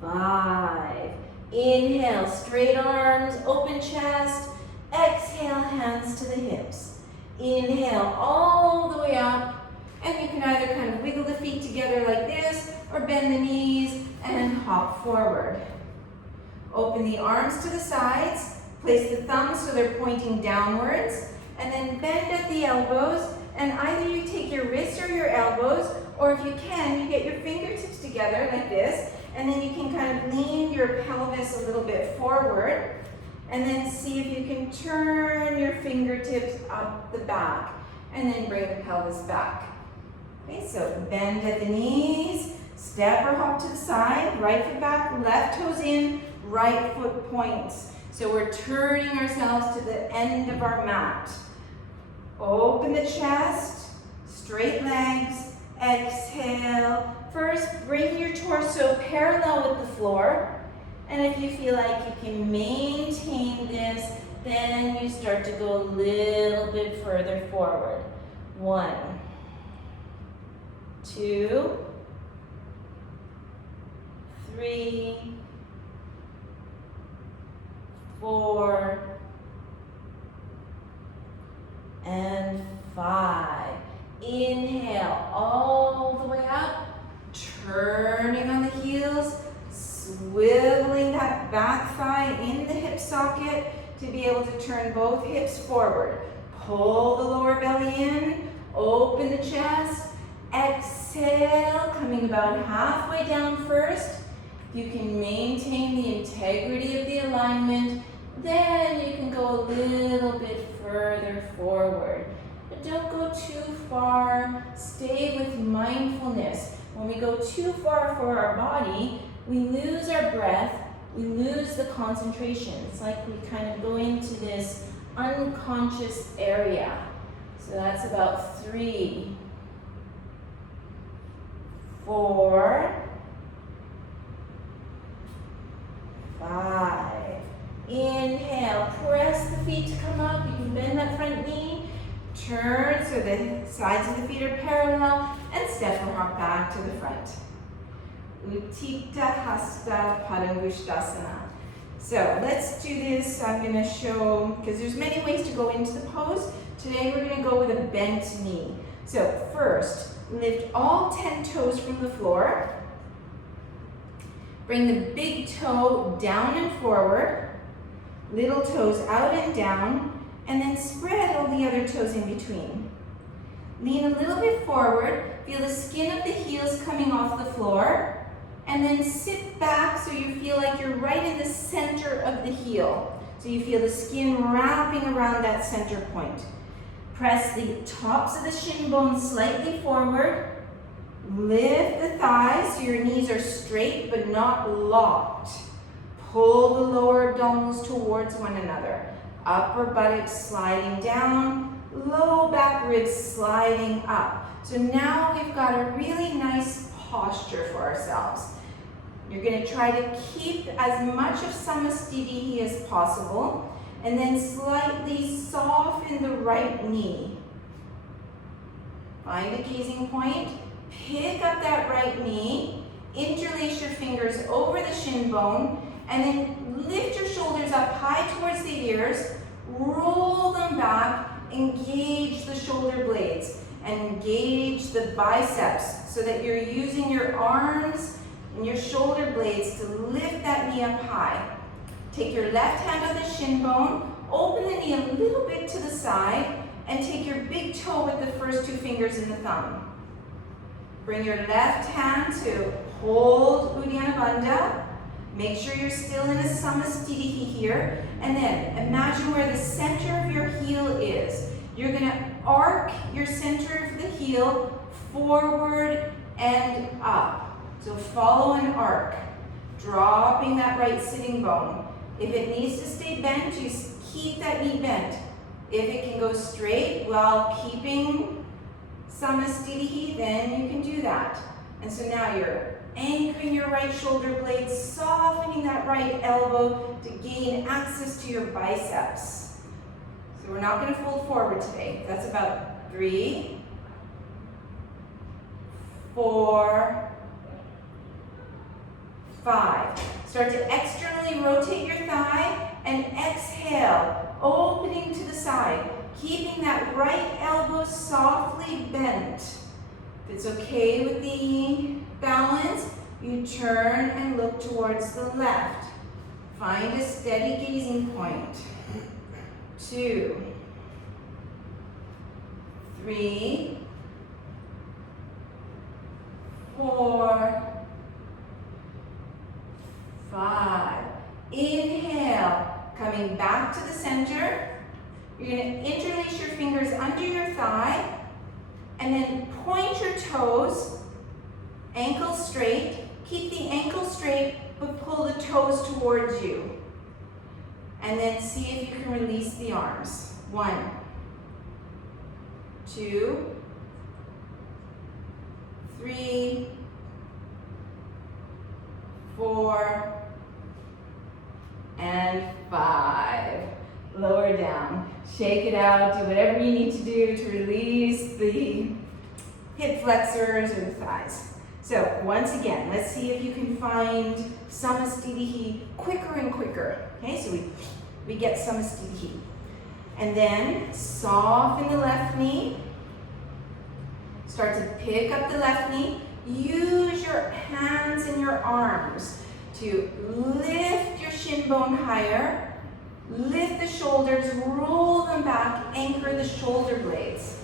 5. Inhale, straight arms, open chest. Exhale, hands to the hips. Inhale all the way up. And you can either kind of wiggle the feet together like this or bend the knees and hop forward. Open the arms to the sides. Place the thumbs so they're pointing downwards. And then bend at the elbows. And either you take your wrists or your elbows, or if you can, you get your fingertips together like this. And then you can kind of lean your pelvis a little bit forward. And then see if you can turn your fingertips up the back. And then bring the pelvis back. Okay, so bend at the knees, step or hop to the side, right foot back, left toes in, right foot points. So we're turning ourselves to the end of our mat. Open the chest, straight legs, exhale. First, bring your torso parallel with the floor. And if you feel like you can maintain this, then you start to go a little bit further forward. 1, 2, 3, 4, and 5. Inhale all the way up, turning on the heels, swiveling that back thigh in the hip socket to be able to turn both hips forward. Pull the lower belly in, open the chest, exhale, coming about halfway down first. You can maintain the integrity of the alignment, then you can go a little bit further forward. But don't go too far, stay with mindfulness. When we go too far for our body, we lose our breath, we lose the concentration. It's like we kind of go into this unconscious area. So that's about 3, 4, 5. Inhale, press the feet to come up. You can bend that front knee. Turn so the sides of the feet are parallel and step or hop back to the front. Utthita Hasta Padangusthasana. So let's do this. I'm going to show, because there's many ways to go into the pose. Today we're going to go with a bent knee. So first, lift all 10 toes from the floor. Bring the big toe down and forward, little toes out and down, and then spread all the other toes in between. Lean a little bit forward, feel the skin of the heels coming off the floor, and then sit back so you feel like you're right in the center of the heel. So you feel the skin wrapping around that center point. Press the tops of the shin bones slightly forward. Lift the thighs so your knees are straight but not locked. Pull the lower abdominals towards one another. Upper buttocks sliding down, low back ribs sliding up. So now we've got a really nice posture for ourselves. You're going to try to keep as much of Samasthiti as possible, and then slightly soften the right knee. Find a gazing point, pick up that right knee, interlace your fingers over the shin bone, and then lift your shoulders up high towards the ears, roll them back, engage the shoulder blades, and engage the biceps so that you're using your arms and your shoulder blades to lift that knee up high. Take your left hand on the shin bone, open the knee a little bit to the side, and take your big toe with the first two fingers in the thumb. Bring your left hand to hold Uddiyana Bandha. Make sure you're still in a Samasthiti here, and then imagine where the center of your heel is. You're going to arc your center of the heel forward and up. So follow an arc, dropping that right sitting bone. If it needs to stay bent, you keep that knee bent. If it can go straight while keeping Samasthiti, then you can do that. And so now you're anchoring your right shoulder blade, softening that right elbow to gain access to your biceps. So we're not going to fold forward today. That's about 3, 4, 5. Start to externally rotate your thigh and exhale, opening to the side, keeping that right elbow softly bent. If it's okay with the balance, you turn and look towards the left. Find a steady gazing point. 2, 3, 4, 5. Inhale, coming back to the center. You're going to interlace your fingers under your thigh and then point your toes, ankles straight. Keep the ankles straight, but pull the toes towards you. And then see if you can release the arms. 1, 2, 3, 4, and 5. Lower down. Shake it out. Do whatever you need to do to release the hip flexors or the thighs. So once again, let's see if you can find Samasthiti quicker and quicker. Okay, so we get Samasthiti. And then soften the left knee. Start to pick up the left knee. Use your hands and your arms to lift your shin bone higher. Lift the shoulders, roll them back, anchor the shoulder blades.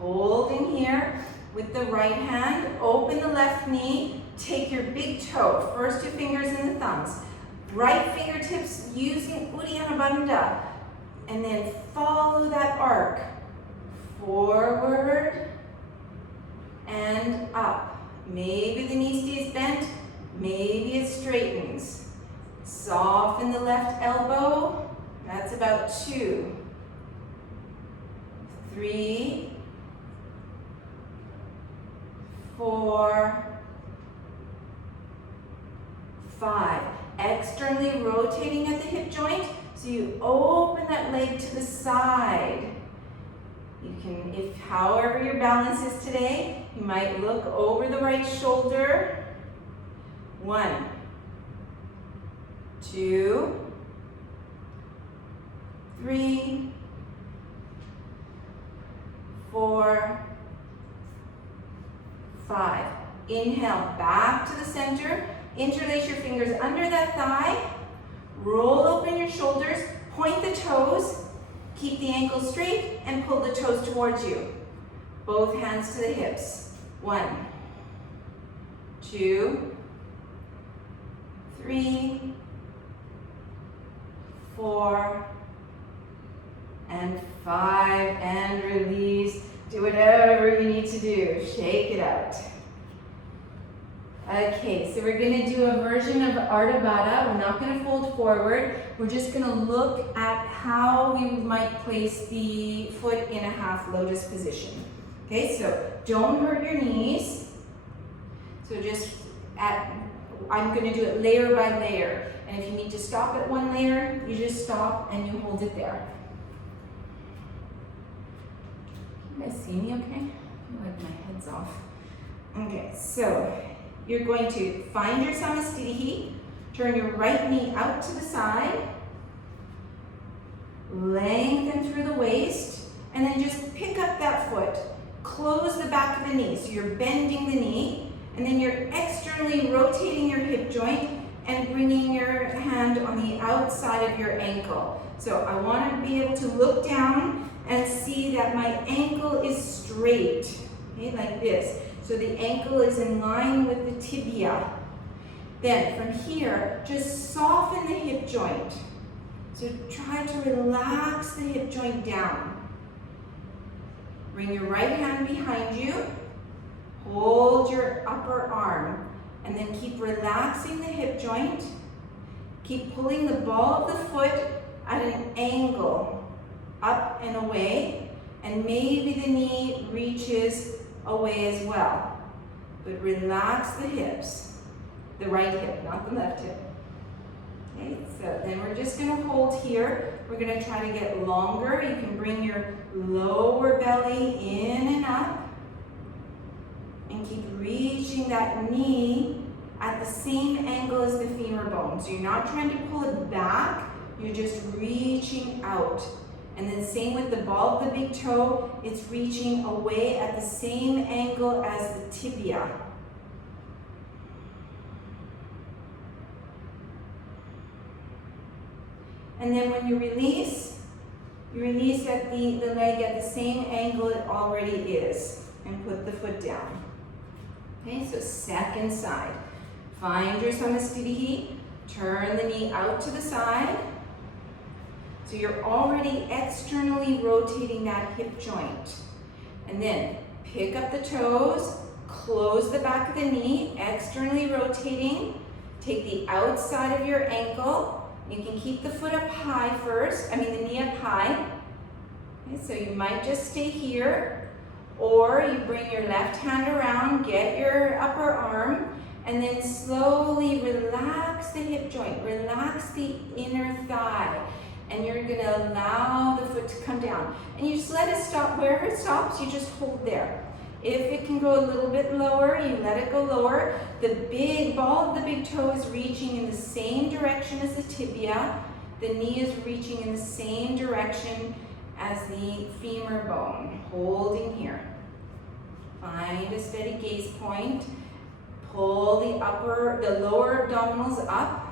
Holding here with the right hand, open the left knee, take your big toe, first two fingers in the thumbs, right fingertips using Uddiyana Bandha, and then follow that arc, forward and up. Maybe the knee stays bent, maybe it straightens. Soften the left elbow. That's about 2, 3, 4, 5. Externally rotating at the hip joint, so you open that leg to the side. You can, if however your balance is today, you might look over the right shoulder. 1, 2, 3, 4, 5. Inhale back to the center. Interlace your fingers under that thigh. Roll open your shoulders. Point the toes. Keep the ankles straight and pull the toes towards you. Both hands to the hips. 1, 2, 3, 4, and 5, and release. Do whatever you need to do. Shake it out. Okay, so we're going to do a version of Ardha Baddha. We're not going to fold forward. We're just going to look at how we might place the foot in a half lotus position. Okay, so don't hurt your knees. So I'm going to do it layer by layer. And if you need to stop at one layer, you just stop and you hold it there. You guys see me okay? I feel like my head's off. Okay, so you're going to find your samasthiti, turn your right knee out to the side, lengthen through the waist, and then just pick up that foot. Close the back of the knee, so you're bending the knee, and then you're externally rotating your hip joint and bringing your hand on the outside of your ankle. So I want to be able to look down and see that my ankle is straight, okay, like this. So the ankle is in line with the tibia. Then from here, just soften the hip joint. So try to relax the hip joint down. Bring your right hand behind you. Hold your upper arm. And then keep relaxing the hip joint. Keep pulling the ball of the foot at an angle, up and away. And maybe the knee reaches away as well. But relax the hips. The right hip, not the left hip. Okay, so then we're just going to hold here. We're going to try to get longer. You can bring your lower belly in and up. And keep reaching that knee at the same angle as the femur bone. So you're not trying to pull it back, you're just reaching out. And then same with the ball of the big toe, it's reaching away at the same angle as the tibia. And then when you release at the leg at the same angle it already is. And put the foot down. Okay, so second side. Find your samasthiti, turn the knee out to the side. So you're already externally rotating that hip joint. And then pick up the toes, close the back of the knee, externally rotating. Take the outside of your ankle. You can keep the foot up high first, the knee up high. Okay, so you might just stay here, or you bring your left hand around, get your upper arm, and then slowly relax the hip joint, relax the inner thigh. And you're going to allow the foot to come down. And you just let it stop. Wherever it stops, you just hold there. If it can go a little bit lower, you let it go lower. The big ball of the big toe is reaching in the same direction as the tibia. The knee is reaching in the same direction as the femur bone. Holding here. Find a steady gaze point. Pull the lower abdominals up.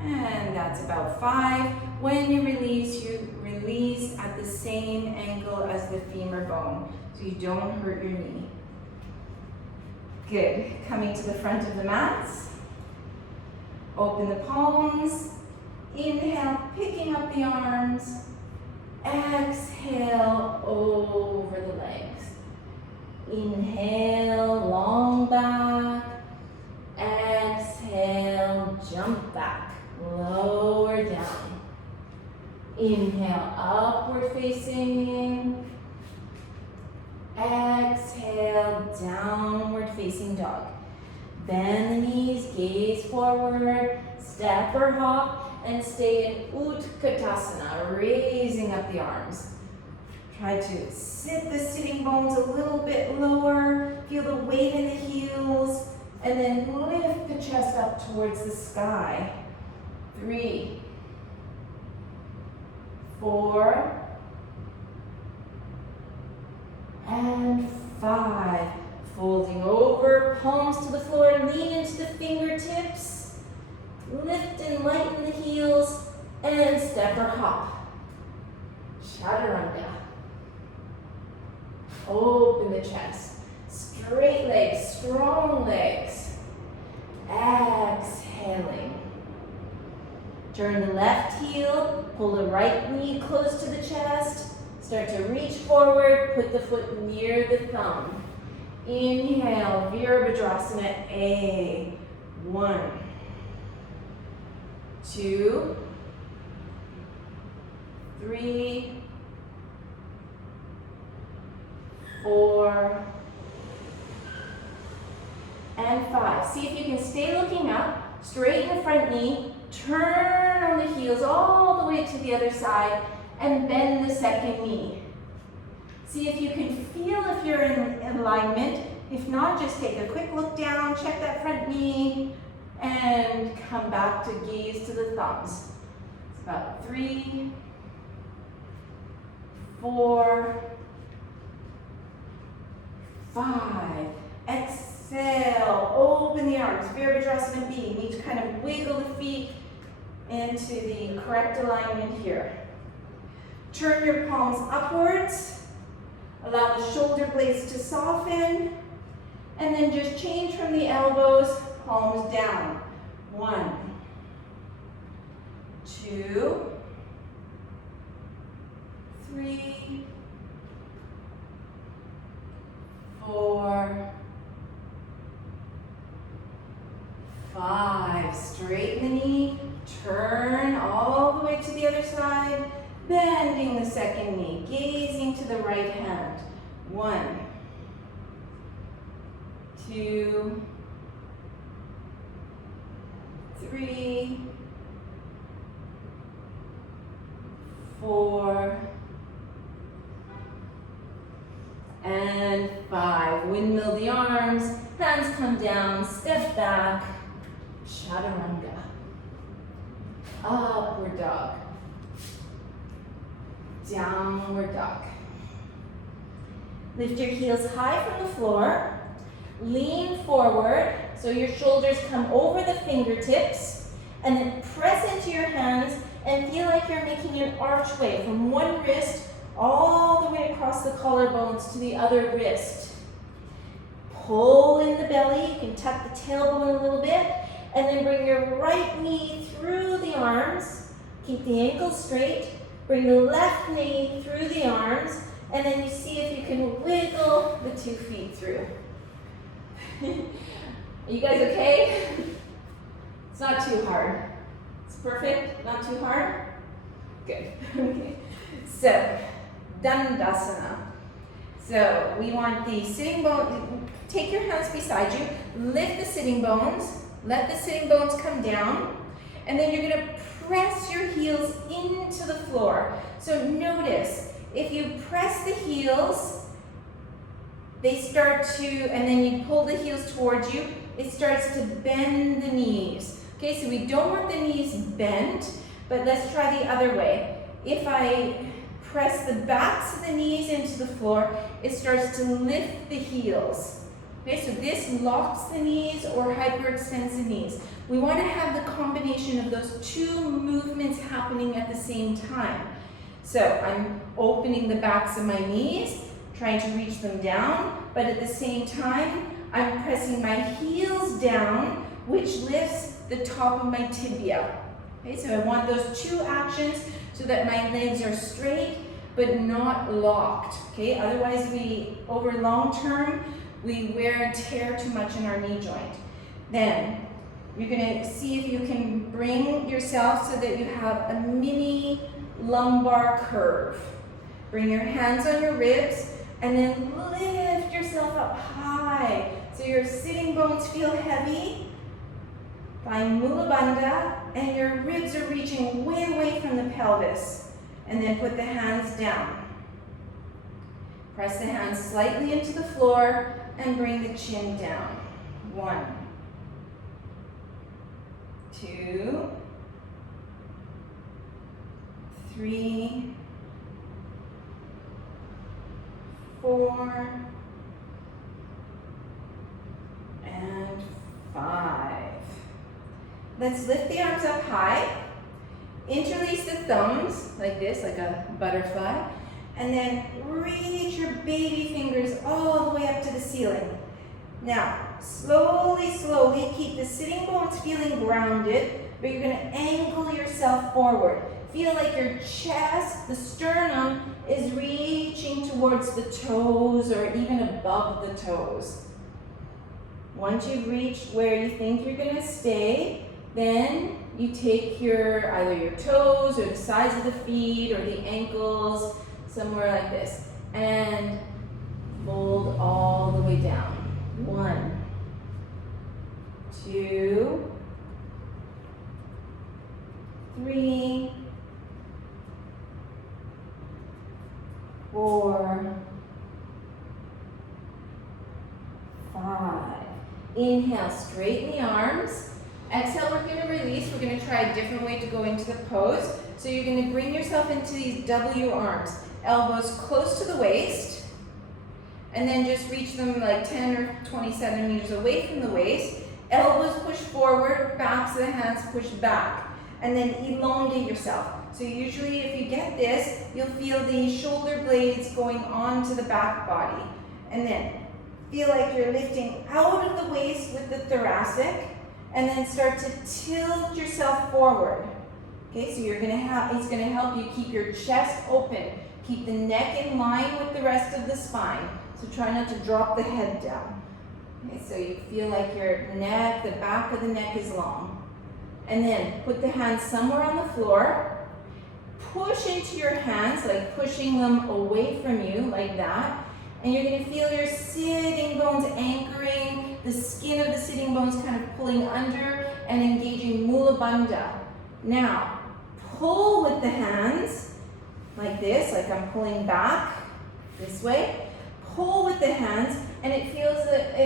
And that's about 5. When you release at the same angle as the femur bone, so you don't hurt your knee. Good. Coming to the front of the mats. Open the palms. Inhale, picking up the arms. Exhale, over the legs. Inhale, long back. Exhale, jump back. Lower down. Inhale, upward facing. Exhale, downward facing dog. Bend the knees, gaze forward, step or hop, and stay in Utkatasana, raising up the arms. Try to sit the sitting bones a little bit lower, feel the weight in the heels, and then lift the chest up towards the sky. 3, 4, and 5. Folding over, palms to the floor, lean into the fingertips. Lift and lighten the heels, and step or hop. Chaturanga. Open the chest. Straight legs, strong legs. Exhaling. Turn the left heel, pull the right knee close to the chest. Start to reach forward, put the foot near the thumb. Inhale, Virabhadrasana A. 1, 2, 3, 4, and 5. See if you can stay looking up, straighten the front knee, turn on the heels all the way to the other side, and bend the second knee. See if you can feel if you're in alignment. If not, just take a quick look down, check that front knee, and come back to gaze to the thumbs. It's about 3, 4, 5. Exhale, open the arms. Virabhadrasana B. You need to kind of wiggle the feet into the correct alignment here. Turn your palms upwards. Allow the shoulder blades to soften. And then just change from the elbows, palms down. 1, 2, 3, 4, 5. Straighten the knee, turn all the way to the other side, bending the second knee, gazing to the right hand. 1, 2, 3, 4, and 5. Windmill the arms, hands come down, step back, chaturanga. Upward dog. Downward dog. Lift your heels high from the floor. Lean forward so your shoulders come over the fingertips, and then press into your hands and feel like you're making an archway from one wrist all the way across the collarbones to the other wrist. Pull in the belly. You can tuck the tailbone a little bit, and then bring your right knee through the arms. Keep the ankles straight. Bring the left knee through the arms, and then you see if you can wiggle the 2 feet through. Are you guys okay? It's not too hard. It's perfect, not too hard? Good. Okay. So, Dandasana. So, we want the sitting bone, take your hands beside you, lift the sitting bones, let the sitting bones come down, and then you're going to press your heels into the floor. So notice, if you press the heels, they start to, and then you pull the heels towards you, it starts to bend the knees. Okay, so we don't want the knees bent, but let's try the other way. If I press the backs of the knees into the floor, it starts to lift the heels. Okay, so this locks the knees or hyperextends the knees. We want to have the combination of those 2 movements happening at the same time. So I'm opening the backs of my knees, trying to reach them down, but at the same time, I'm pressing my heels down, which lifts the top of my tibia. Okay, so I want those 2 actions so that my legs are straight, but not locked. Okay, otherwise over long term, we wear and tear too much in our knee joint. Then, you're gonna see if you can bring yourself so that you have a mini lumbar curve. Bring your hands on your ribs, and then lift yourself up high so your sitting bones feel heavy. Find Mula Bandha, and your ribs are reaching way away from the pelvis. And then put the hands down. Press the hands slightly into the floor and bring the chin down. 1, 2, 3, 4, Let's lift the arms up high. Interlace the thumbs like this, like a butterfly. And then reach your baby fingers all the way up to the ceiling. Now, slowly, slowly keep the sitting bones feeling grounded, but you're going to angle yourself forward. Feel like your chest, the sternum, is reaching towards the toes or even above the toes. Once you've reached where you think you're going to stay, then you take either your toes or the sides of the feet or the ankles, somewhere like this, and fold all the way down. 1, 2, 3, 4, 5. Inhale, straighten the arms. Exhale, we're going to release. We're going to try a different way to go into the pose. So you're going to bring yourself into these W arms. Elbows close to the waist. And then just reach them like 10 or 20 centimeters away from the waist. Elbows push forward, backs of the hands push back. And then elongate yourself. So usually if you get this, you'll feel the shoulder blades going onto the back body. And then feel like you're lifting out of the waist with the thoracic. And then start to tilt yourself forward. Okay, so it's gonna help you keep your chest open. Keep the neck in line with the rest of the spine. So try not to drop the head down. Okay, so you feel like your neck, the back of the neck is long. And then put the hands somewhere on the floor. Push into your hands, like pushing them away from you, like that. And you're going to feel your sitting bones anchoring, the skin of the sitting bones kind of pulling under and engaging Mula Bandha. Now, pull with the hands, like this, like I'm pulling back this way. Pull with the hands, and it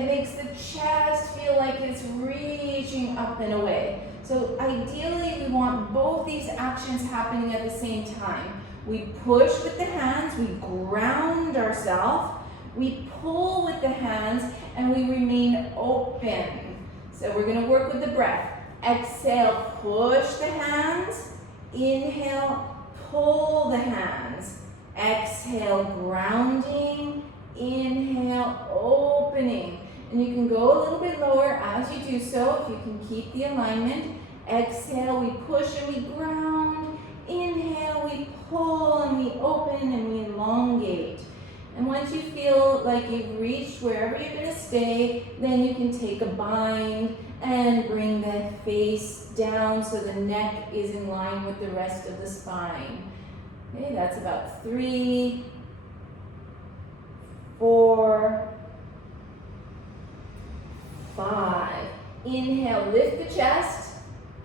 makes the chest feel like it's reaching up and away. So ideally, we want both these actions happening at the same time. We push with the hands, we ground ourselves, we pull with the hands, and we remain open. So we're going to work with the breath. Exhale, push the hands. Inhale, pull the hands. Exhale, grounding. Inhale, opening. And you can go a little bit lower as you do so, if you can keep the alignment. Exhale, we push and we ground. Inhale, we pull and we open and we elongate. And once you feel like you've reached wherever you're going to stay, then you can take a bind and bring the face down so the neck is in line with the rest of the spine. Okay, that's about 3, 4, 5. Inhale, lift the chest.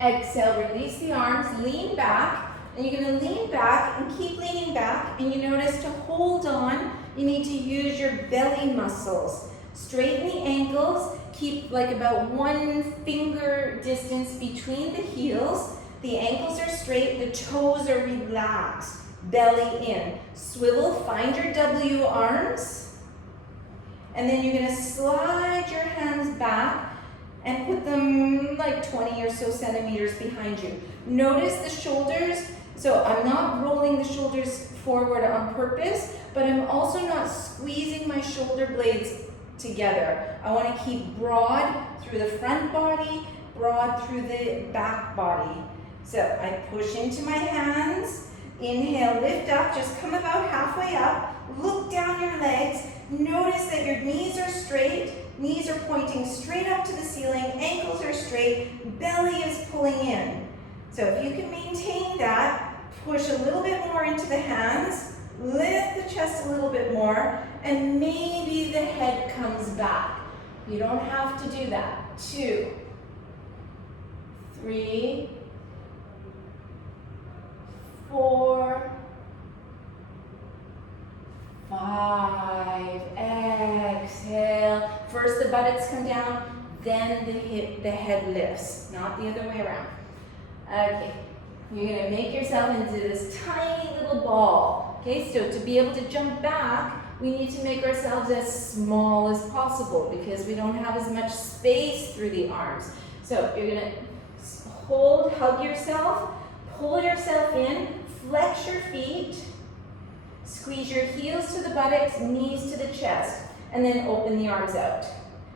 Exhale, release the arms, lean back. And you're going to lean back and keep leaning back. And you notice to hold on, you need to use your belly muscles. Straighten the ankles. Keep like about 1 finger distance between the heels. The ankles are straight, the toes are relaxed. Belly in. Swivel, find your W arms. And then you're going to slide your hands back and put them like 20 or so centimeters behind you. Notice the shoulders. So I'm not rolling the shoulders forward on purpose, but I'm also not squeezing my shoulder blades together. I want to keep broad through the front body, broad through the back body. So I push into my hands. Inhale, lift up, just come about halfway up. Look down your legs. Notice that your knees are straight. Knees are pointing straight up to the ceiling. Ankles are straight. Belly is pulling in. So if you can maintain that, push a little bit more into the hands. Lift the chest a little bit more. And maybe the head comes back. You don't have to do that. 2, 3, 4, 5. Exhale. First the buttocks come down, then the head lifts, not the other way around. Okay, you're going to make yourself into this tiny little ball. Okay, so to be able to jump back, we need to make ourselves as small as possible because we don't have as much space through the arms. So you're going to hold, hug yourself, pull yourself in, flex your feet, squeeze your heels to the buttocks, knees to the chest, and then open the arms out.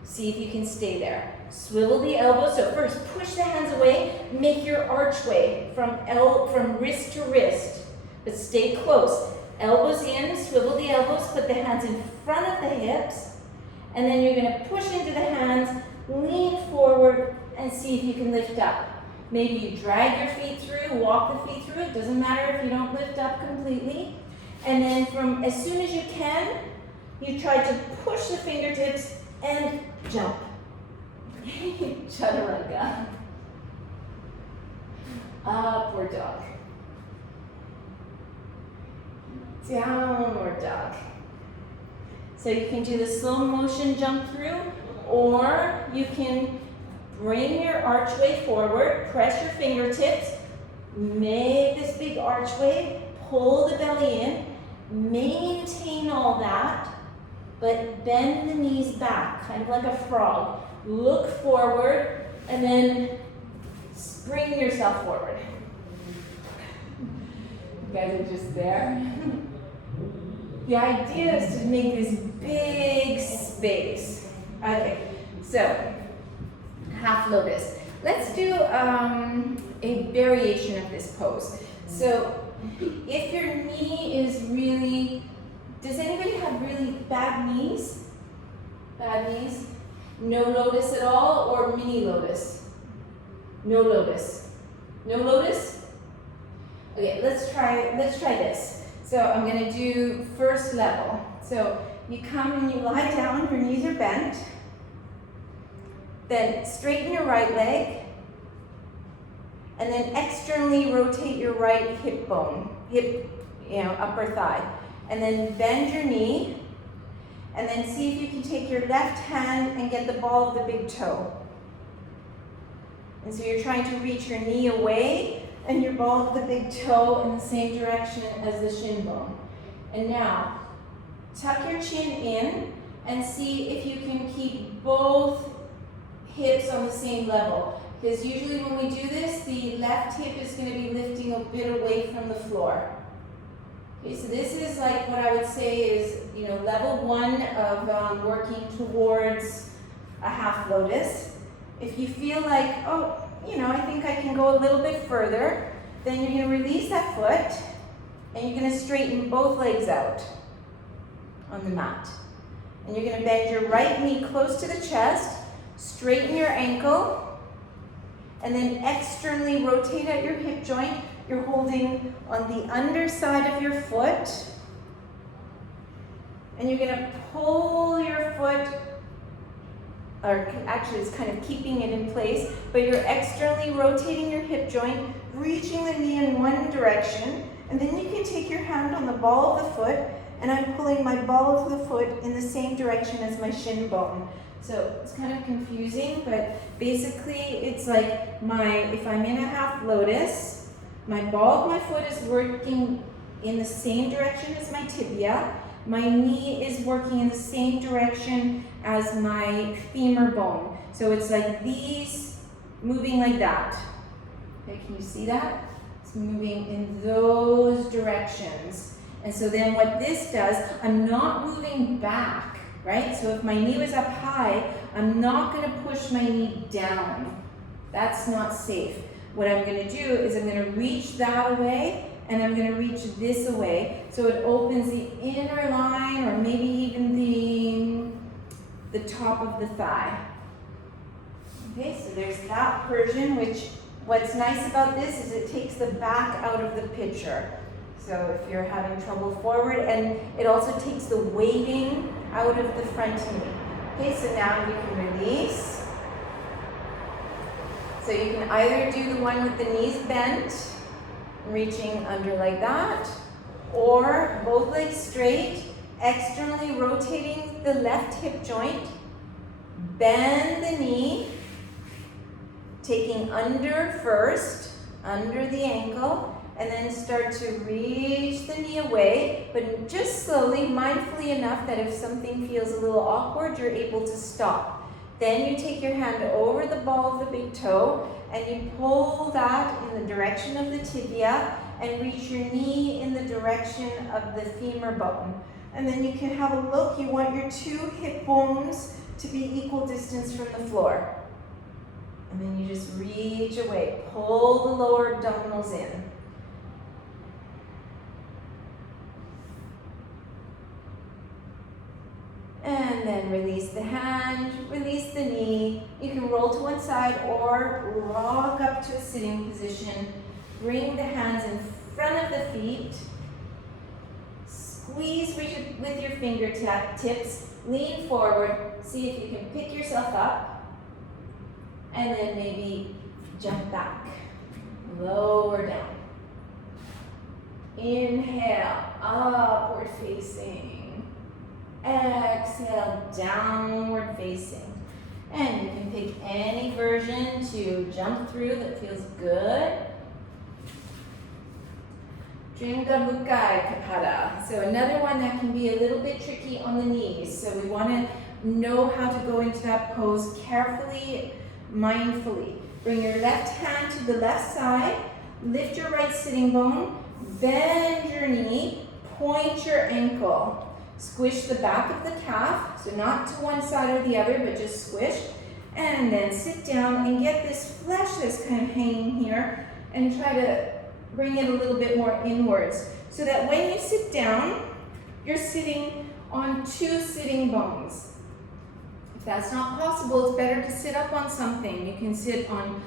See if you can stay there. Swivel the elbows. So first, push the hands away. Make your archway from wrist to wrist, but stay close. Elbows in, swivel the elbows, put the hands in front of the hips, and then you're going to push into the hands, lean forward, and see if you can lift up. Maybe you drag your feet through, walk the feet through. It doesn't matter if you don't lift up completely. And then from as soon as you can, you try to push the fingertips and jump. Chaturanga. Upward dog. Downward dog. So you can do the slow motion jump through, or you can bring your archway forward, press your fingertips, make this big archway, pull the belly in, maintain all that, but bend the knees back, kind of like a frog. Look forward, and then bring yourself forward. You guys are just there. The idea is to make this big space. Okay, so half lotus. Let's do a variation of this pose. So if your knee is really, does anybody have really bad knees? Bad knees? No lotus at all, or mini lotus? No lotus. No lotus? Okay, let's try this. So I'm gonna do first level. So you come and you lie down, your knees are bent. Then straighten your right leg, and then externally rotate your right hip bone, upper thigh. And then bend your knee, and then see if you can take your left hand and get the ball of the big toe. And so you're trying to reach your knee away and your ball of the big toe in the same direction as the shin bone. And now, tuck your chin in and see if you can keep both hips on the same level. Because usually when we do this, the left hip is going to be lifting a bit away from the floor. Okay, so this is like what I would say is, level one of working towards a half lotus. If you feel like, I think I can go a little bit further, then you're going to release that foot and you're going to straighten both legs out on the mat. And you're going to bend your right knee close to the chest, straighten your ankle, and then externally rotate at your hip joint. You're holding on the underside of your foot, and you're going to pull your foot, or actually it's kind of keeping it in place, but you're externally rotating your hip joint, reaching the knee in one direction, and then you can take your hand on the ball of the foot, and I'm pulling my ball of the foot in the same direction as my shin bone. So it's kind of confusing, but basically it's like if I'm in a half lotus, my ball of my foot is working in the same direction as my tibia. My knee is working in the same direction as my femur bone. So it's like these moving like that. Okay, can you see that? It's moving in those directions. And so then what this does, I'm not moving back, right? So if my knee was up high, I'm not going to push my knee down. That's not safe. What I'm going to do is I'm going to reach that away, and I'm going to reach this away, so it opens the inner line, or maybe even the top of the thigh. Okay, so there's that version, which what's nice about this is it takes the back out of the picture. So if you're having trouble forward, and it also takes the weighting out of the front knee. Okay, so now you can release. So you can either do the one with the knees bent, reaching under like that, or both legs straight, externally rotating the left hip joint, bend the knee, taking under first, under the ankle, and then start to reach the knee away, but just slowly, mindfully enough that if something feels a little awkward, you're able to stop. Then you take your hand over the ball of the big toe and you pull that in the direction of the tibia and reach your knee in the direction of the femur bone. And then you can have a look. You want your 2 hip bones to be equal distance from the floor. And then you just reach away. Pull the lower abdominals in. And then release the hand, release the knee. You can roll to one side or rock up to a sitting position. Bring the hands in front of the feet. Squeeze with your fingertips. Lean forward. See if you can pick yourself up. And then maybe jump back. Lower down. Inhale, upward facing. Exhale, downward facing. And you can pick any version to jump through that feels good. Dringabukai Kapada. So another one that can be a little bit tricky on the knees. So we want to know how to go into that pose carefully, mindfully. Bring your left hand to the left side. Lift your right sitting bone. Bend your knee. Point your ankle. Squish the back of the calf, so not to one side or the other, but just squish. And then sit down and get this flesh that's kind of hanging here and try to bring it a little bit more inwards so that when you sit down, you're sitting on 2 sitting bones. If that's not possible, it's better to sit up on something. You can sit on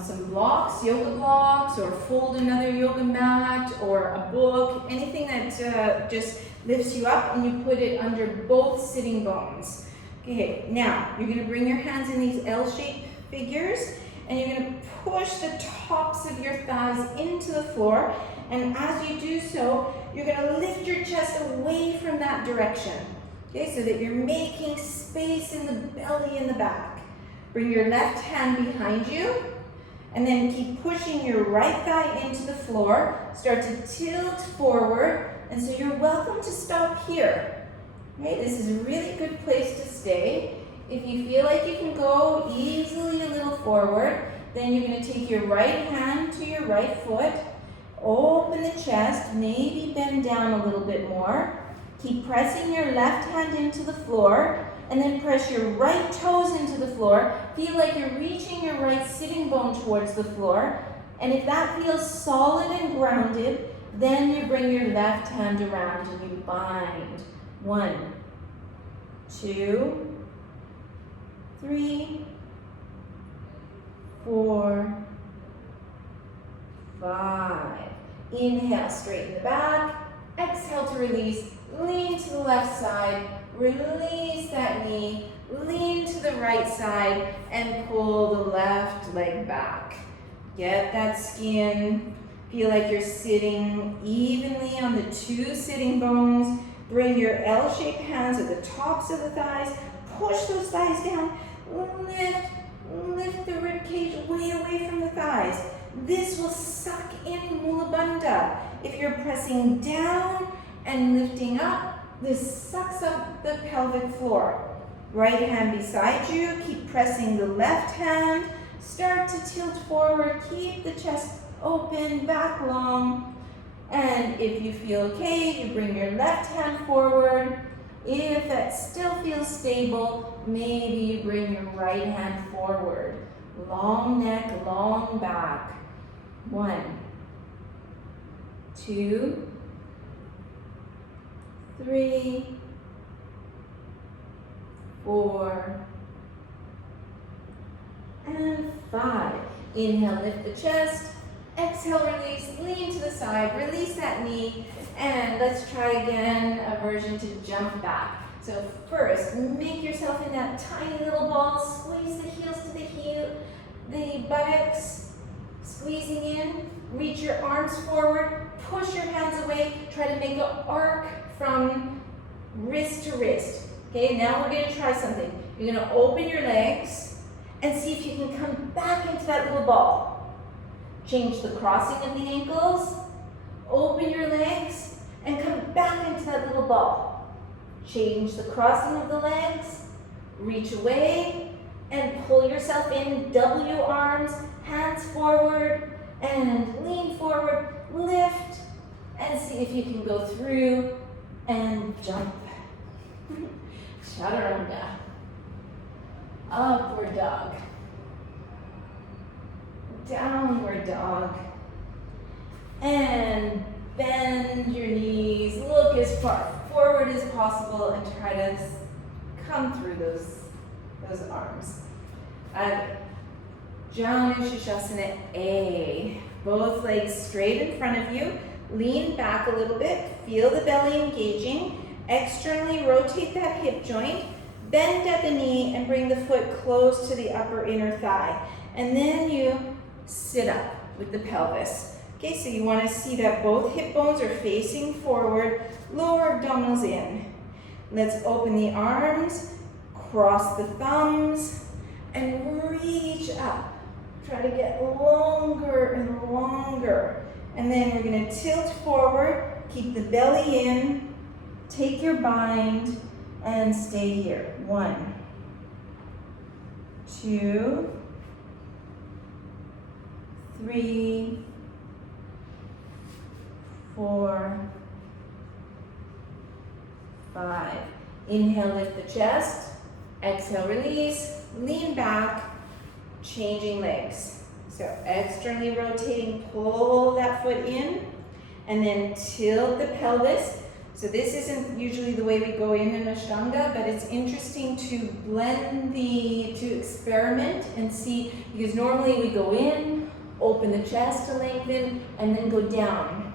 some blocks, yoga blocks, or fold another yoga mat or a book, anything that just lifts you up, and you put it under both sitting bones. Okay, now you're going to bring your hands in these L-shaped figures and you're going to push the tops of your thighs into the floor, and as you do so, you're going to lift your chest away from that direction. Okay, so that you're making space in the belly and the back. Bring your left hand behind you and then keep pushing your right thigh into the floor. Start to tilt forward. And so you're welcome to stop here. Okay, this is a really good place to stay. If you feel like you can go easily a little forward, then you're going to take your right hand to your right foot, open the chest, maybe bend down a little bit more. Keep pressing your left hand into the floor, and then press your right toes into the floor. Feel like you're reaching your right sitting bone towards the floor. And if that feels solid and grounded, then you bring your left hand around and you bind. 1, 2, 3, 4, 5. Inhale, straighten the back. Exhale to release. Lean to the left side. Release that knee. Lean to the right side and pull the left leg back. Get that skin. Feel like you're sitting evenly on the 2 sitting bones. Bring your L-shaped hands at the tops of the thighs. Push those thighs down. Lift the ribcage way away from the thighs. This will suck in Mula Bandha. If you're pressing down and lifting up, this sucks up the pelvic floor. Right hand beside you. Keep pressing the left hand. Start to tilt forward. Keep the chest open, back long. And if you feel okay, you bring your left hand forward. If that still feels stable, maybe you bring your right hand forward. Long neck, long back. 1, 2, 3, 4, and 5. Inhale, lift the chest. Exhale, release, lean to the side, release that knee, and let's try again a version to jump back. So first, make yourself in that tiny little ball, squeeze the heels to the buttocks, squeezing in, reach your arms forward, push your hands away, try to make an arc from wrist to wrist. Okay, now we're gonna try something. You're gonna open your legs and see if you can come back into that little ball. Change the crossing of the ankles, open your legs, and come back into that little ball. Change the crossing of the legs, reach away and pull yourself in, double your arms, hands forward, and lean forward, lift, and see if you can go through and jump. Chaturanga. Upward dog. Downward dog. And bend your knees, look as far forward as possible, and try to come through those arms. Janusirsasana A. Both legs straight in front of you. Lean back a little bit. Feel the belly engaging. Externally rotate that hip joint. Bend at the knee and bring the foot close to the upper inner thigh. And then you sit up with the pelvis. Okay, so you want to see that both hip bones are facing forward. Lower abdominals in. Let's open the arms. Cross the thumbs. And reach up. Try to get longer and longer. And then we're going to tilt forward, keep the belly in, take your bind, and stay here. 1, 2, 3, 4, 5. Inhale, lift the chest. Exhale, release. Lean back. Changing legs. So externally rotating, pull that foot in, and then tilt the pelvis. So this isn't usually the way we go in Ashtanga, but it's interesting to to experiment and see, because normally we go in, open the chest to lengthen, and then go down.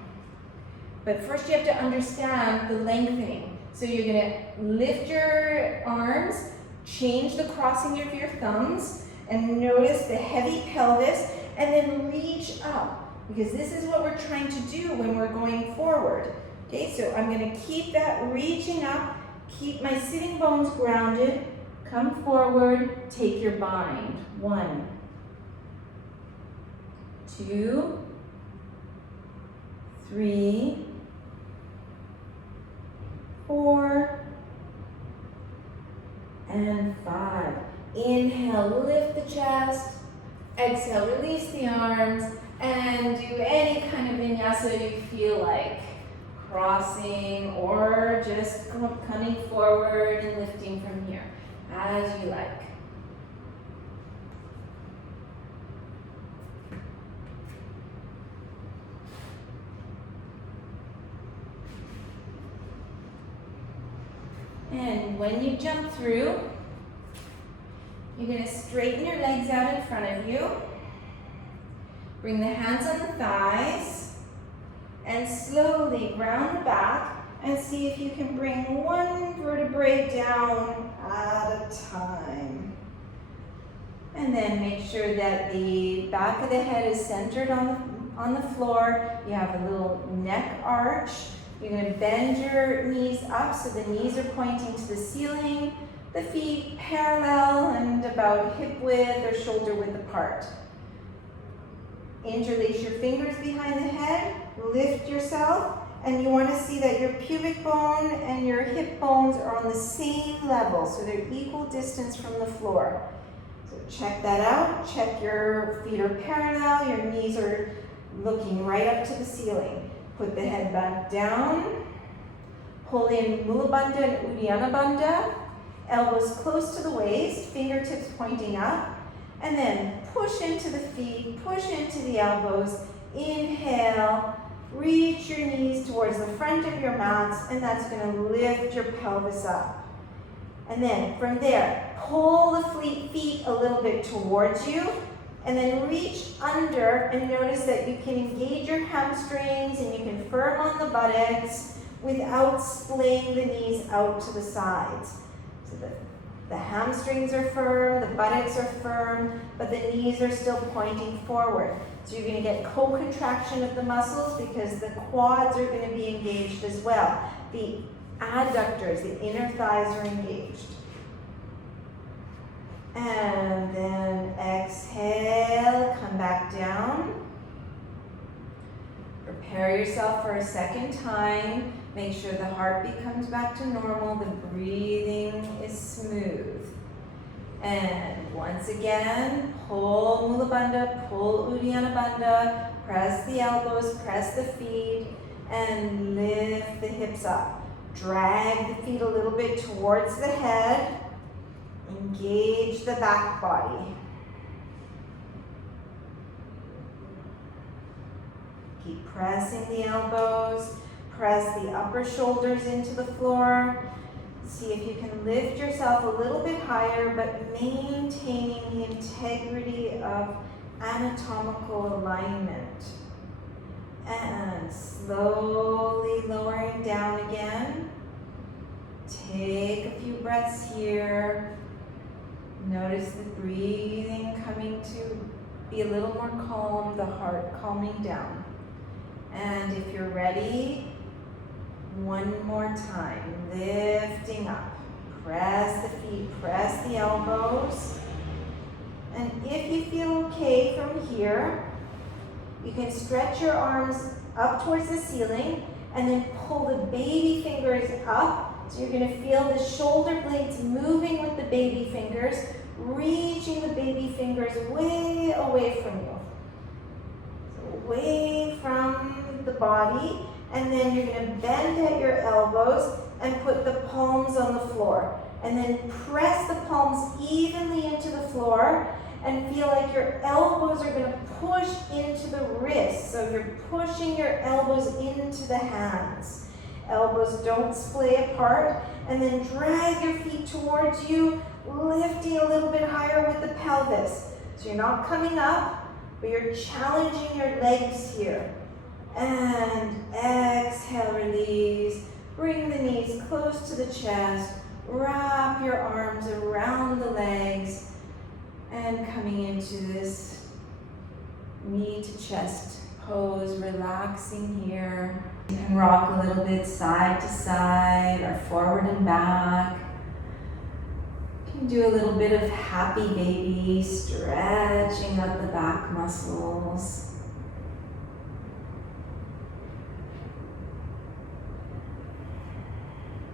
But first you have to understand the lengthening. So you're gonna lift your arms, change the crossing of your thumbs, and notice the heavy pelvis, and then reach up, because this is what we're trying to do when we're going forward. Okay, so I'm going to keep that reaching up, keep my sitting bones grounded, come forward, take your bind. 1, 2, 3, 4, and 5. Inhale, lift the chest. Exhale, release the arms. And do any kind of vinyasa you feel like. Crossing or just coming forward and lifting from here, as you like. And when you jump through, you're going to straighten your legs out in front of you. Bring the hands on the thighs and slowly ground back and see if you can bring one vertebrae down at a time. And then make sure that the back of the head is centered on the floor. You have a little neck arch. You're going to bend your knees up so the knees are pointing to the ceiling. The feet parallel and about hip width or shoulder width apart. Interlace your fingers behind the head, lift yourself, and you want to see that your pubic bone and your hip bones are on the same level, so they're equal distance from the floor. So check that out. Check your feet are parallel, your knees are looking right up to the ceiling. Put the head back down. Pull in Mula Bandha and Uddiyana Bandha. Elbows close to the waist, fingertips pointing up. And then push into the feet, push into the elbows. Inhale, reach your knees towards the front of your mats, and that's going to lift your pelvis up. And then from there, pull the feet a little bit towards you, and then reach under and notice that you can engage your hamstrings and you can firm on the buttocks without splaying the knees out to the sides. So the hamstrings are firm, the buttocks are firm, but the knees are still pointing forward. So you're going to get co-contraction of the muscles because the quads are going to be engaged as well. The adductors, the inner thighs are engaged. And then exhale, come back down. Prepare yourself for a second time. Make sure the heartbeat comes back to normal, the breathing is smooth. And once again, pull Mula Bandha, pull Uddiyana Bandha, press the elbows, press the feet, and lift the hips up. Drag the feet a little bit towards the head. Engage the back body. Keep pressing the elbows, press the upper shoulders into the floor. See if you can lift yourself a little bit higher, but maintaining the integrity of anatomical alignment. And slowly lowering down again. Take a few breaths here. Notice the breathing coming to be a little more calm, the heart calming down. And if you're ready, one more time, lifting up. Press the feet, press the elbows. And if you feel okay from here, you can stretch your arms up towards the ceiling and then pull the baby fingers up. So you're going to feel the shoulder blades moving with the baby fingers, reaching the baby fingers way away from you. So away from the body, and then you're going to bend at your elbows and put the palms on the floor. And then press the palms evenly into the floor and feel like your elbows are going to push into the wrists. So you're pushing your elbows into the hands. Elbows don't splay apart. And then drag your feet towards you, lifting a little bit higher with the pelvis. So you're not coming up, but you're challenging your legs here. And exhale, release. Bring the knees close to the chest. Wrap your arms around the legs. And coming into this knee to chest pose, relaxing here. You can rock a little bit side to side or forward and back. You can do a little bit of happy baby, stretching out the back muscles.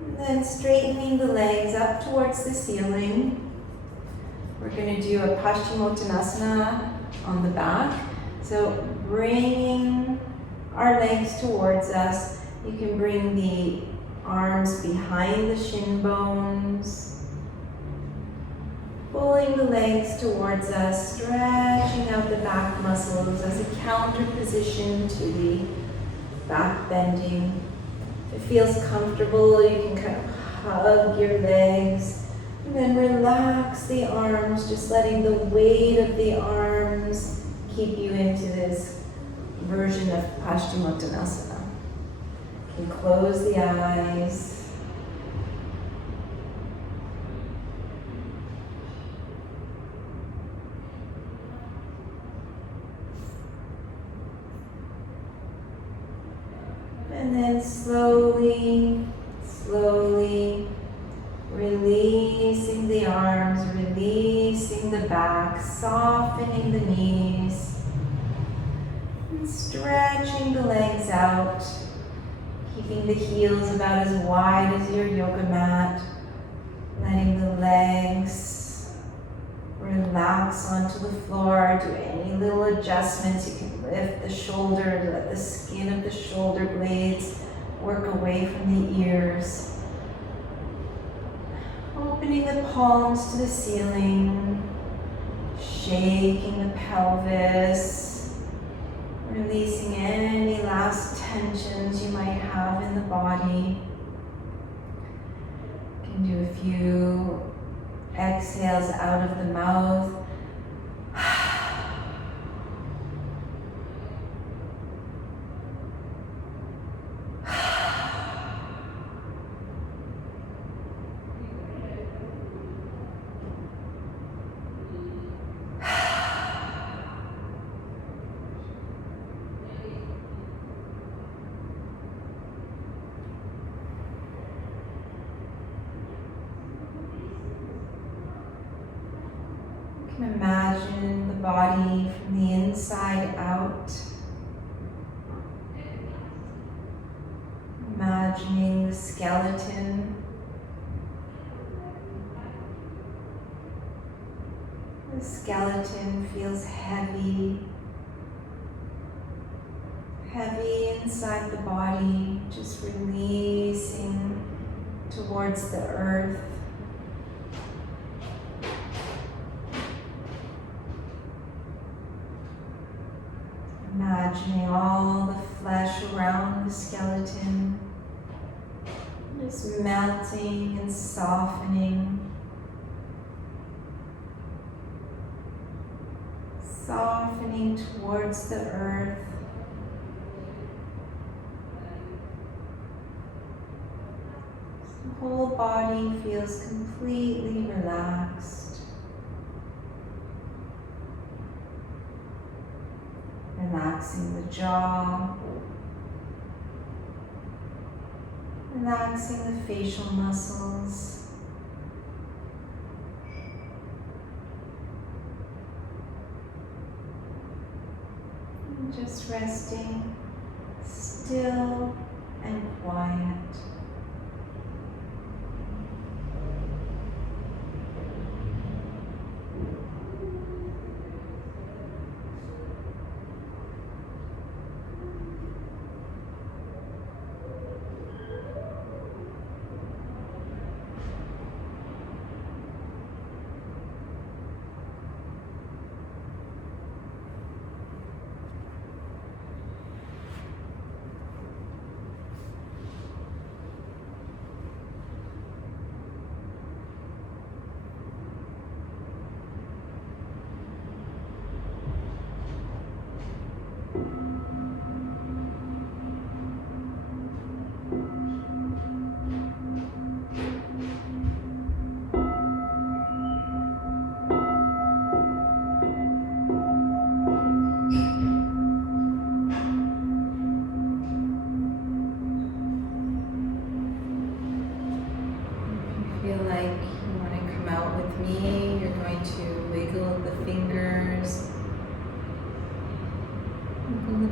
And then straightening the legs up towards the ceiling. We're going to do a Paschimottanasana on the back. So bringing our legs towards us. You can bring the arms behind the shin bones. Pulling the legs towards us, stretching out the back muscles as a counter position to the back bending. If it feels comfortable, you can kind of hug your legs. And then relax the arms, just letting the weight of the arms keep you into this version of Paschimottanasana. You can close the eyes. And then slowly releasing the arms, releasing the back, softening the knees, and stretching the legs out, keeping the heels about as wide as your yoga mat, letting the legs relax onto the floor. Do any little adjustments. You can lift the shoulder, let the skin of the shoulder blades work away from the ears. Opening the palms to the ceiling, shaking the pelvis, releasing any last tensions you might have in the body. You can do a few exhales out of the mouth. Imagine the body from the inside out. Imagining the skeleton. The skeleton feels heavy. Heavy inside the body, just releasing towards the earth. Imagining all the flesh around the skeleton just melting and softening. Softening towards the earth. The whole body feels completely relaxed. Relaxing the jaw. Relaxing the facial muscles. And just resting still and quiet.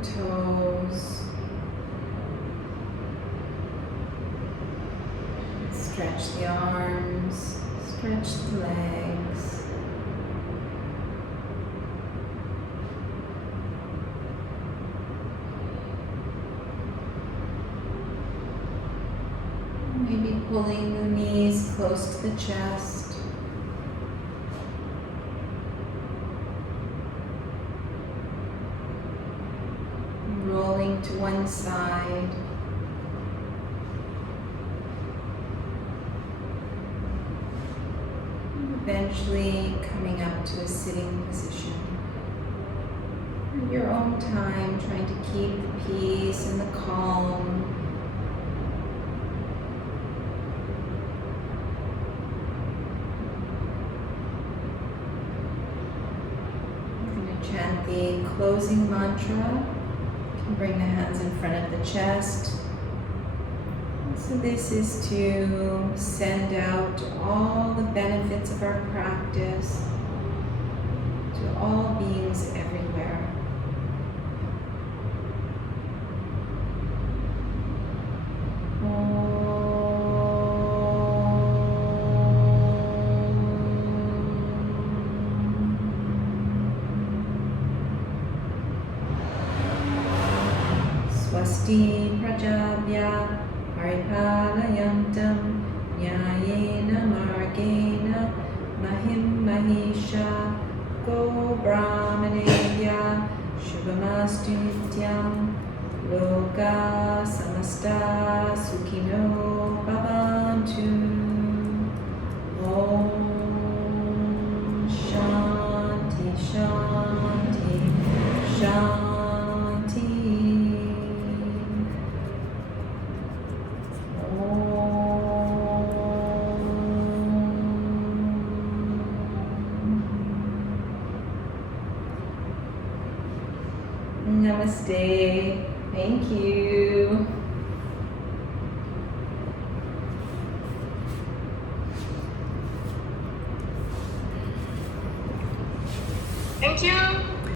Toes, stretch the arms, stretch the legs, maybe pulling the knees close to the chest. Rolling to one side. Eventually coming up to a sitting position. At your own time, trying to keep the peace and the calm. I'm going to chant the closing mantra. Bring the hands in front of the chest. So this is to send out all the benefits of our practice to all beings everywhere. Swasti prajabhya paripalayantam nyayena margena mahim mahisha go brahmanebhya shubhamastu nityam loka samasta sukhino bhavantu. Om Shanti Shanti Shanti. Namaste. Thank you. Thank you.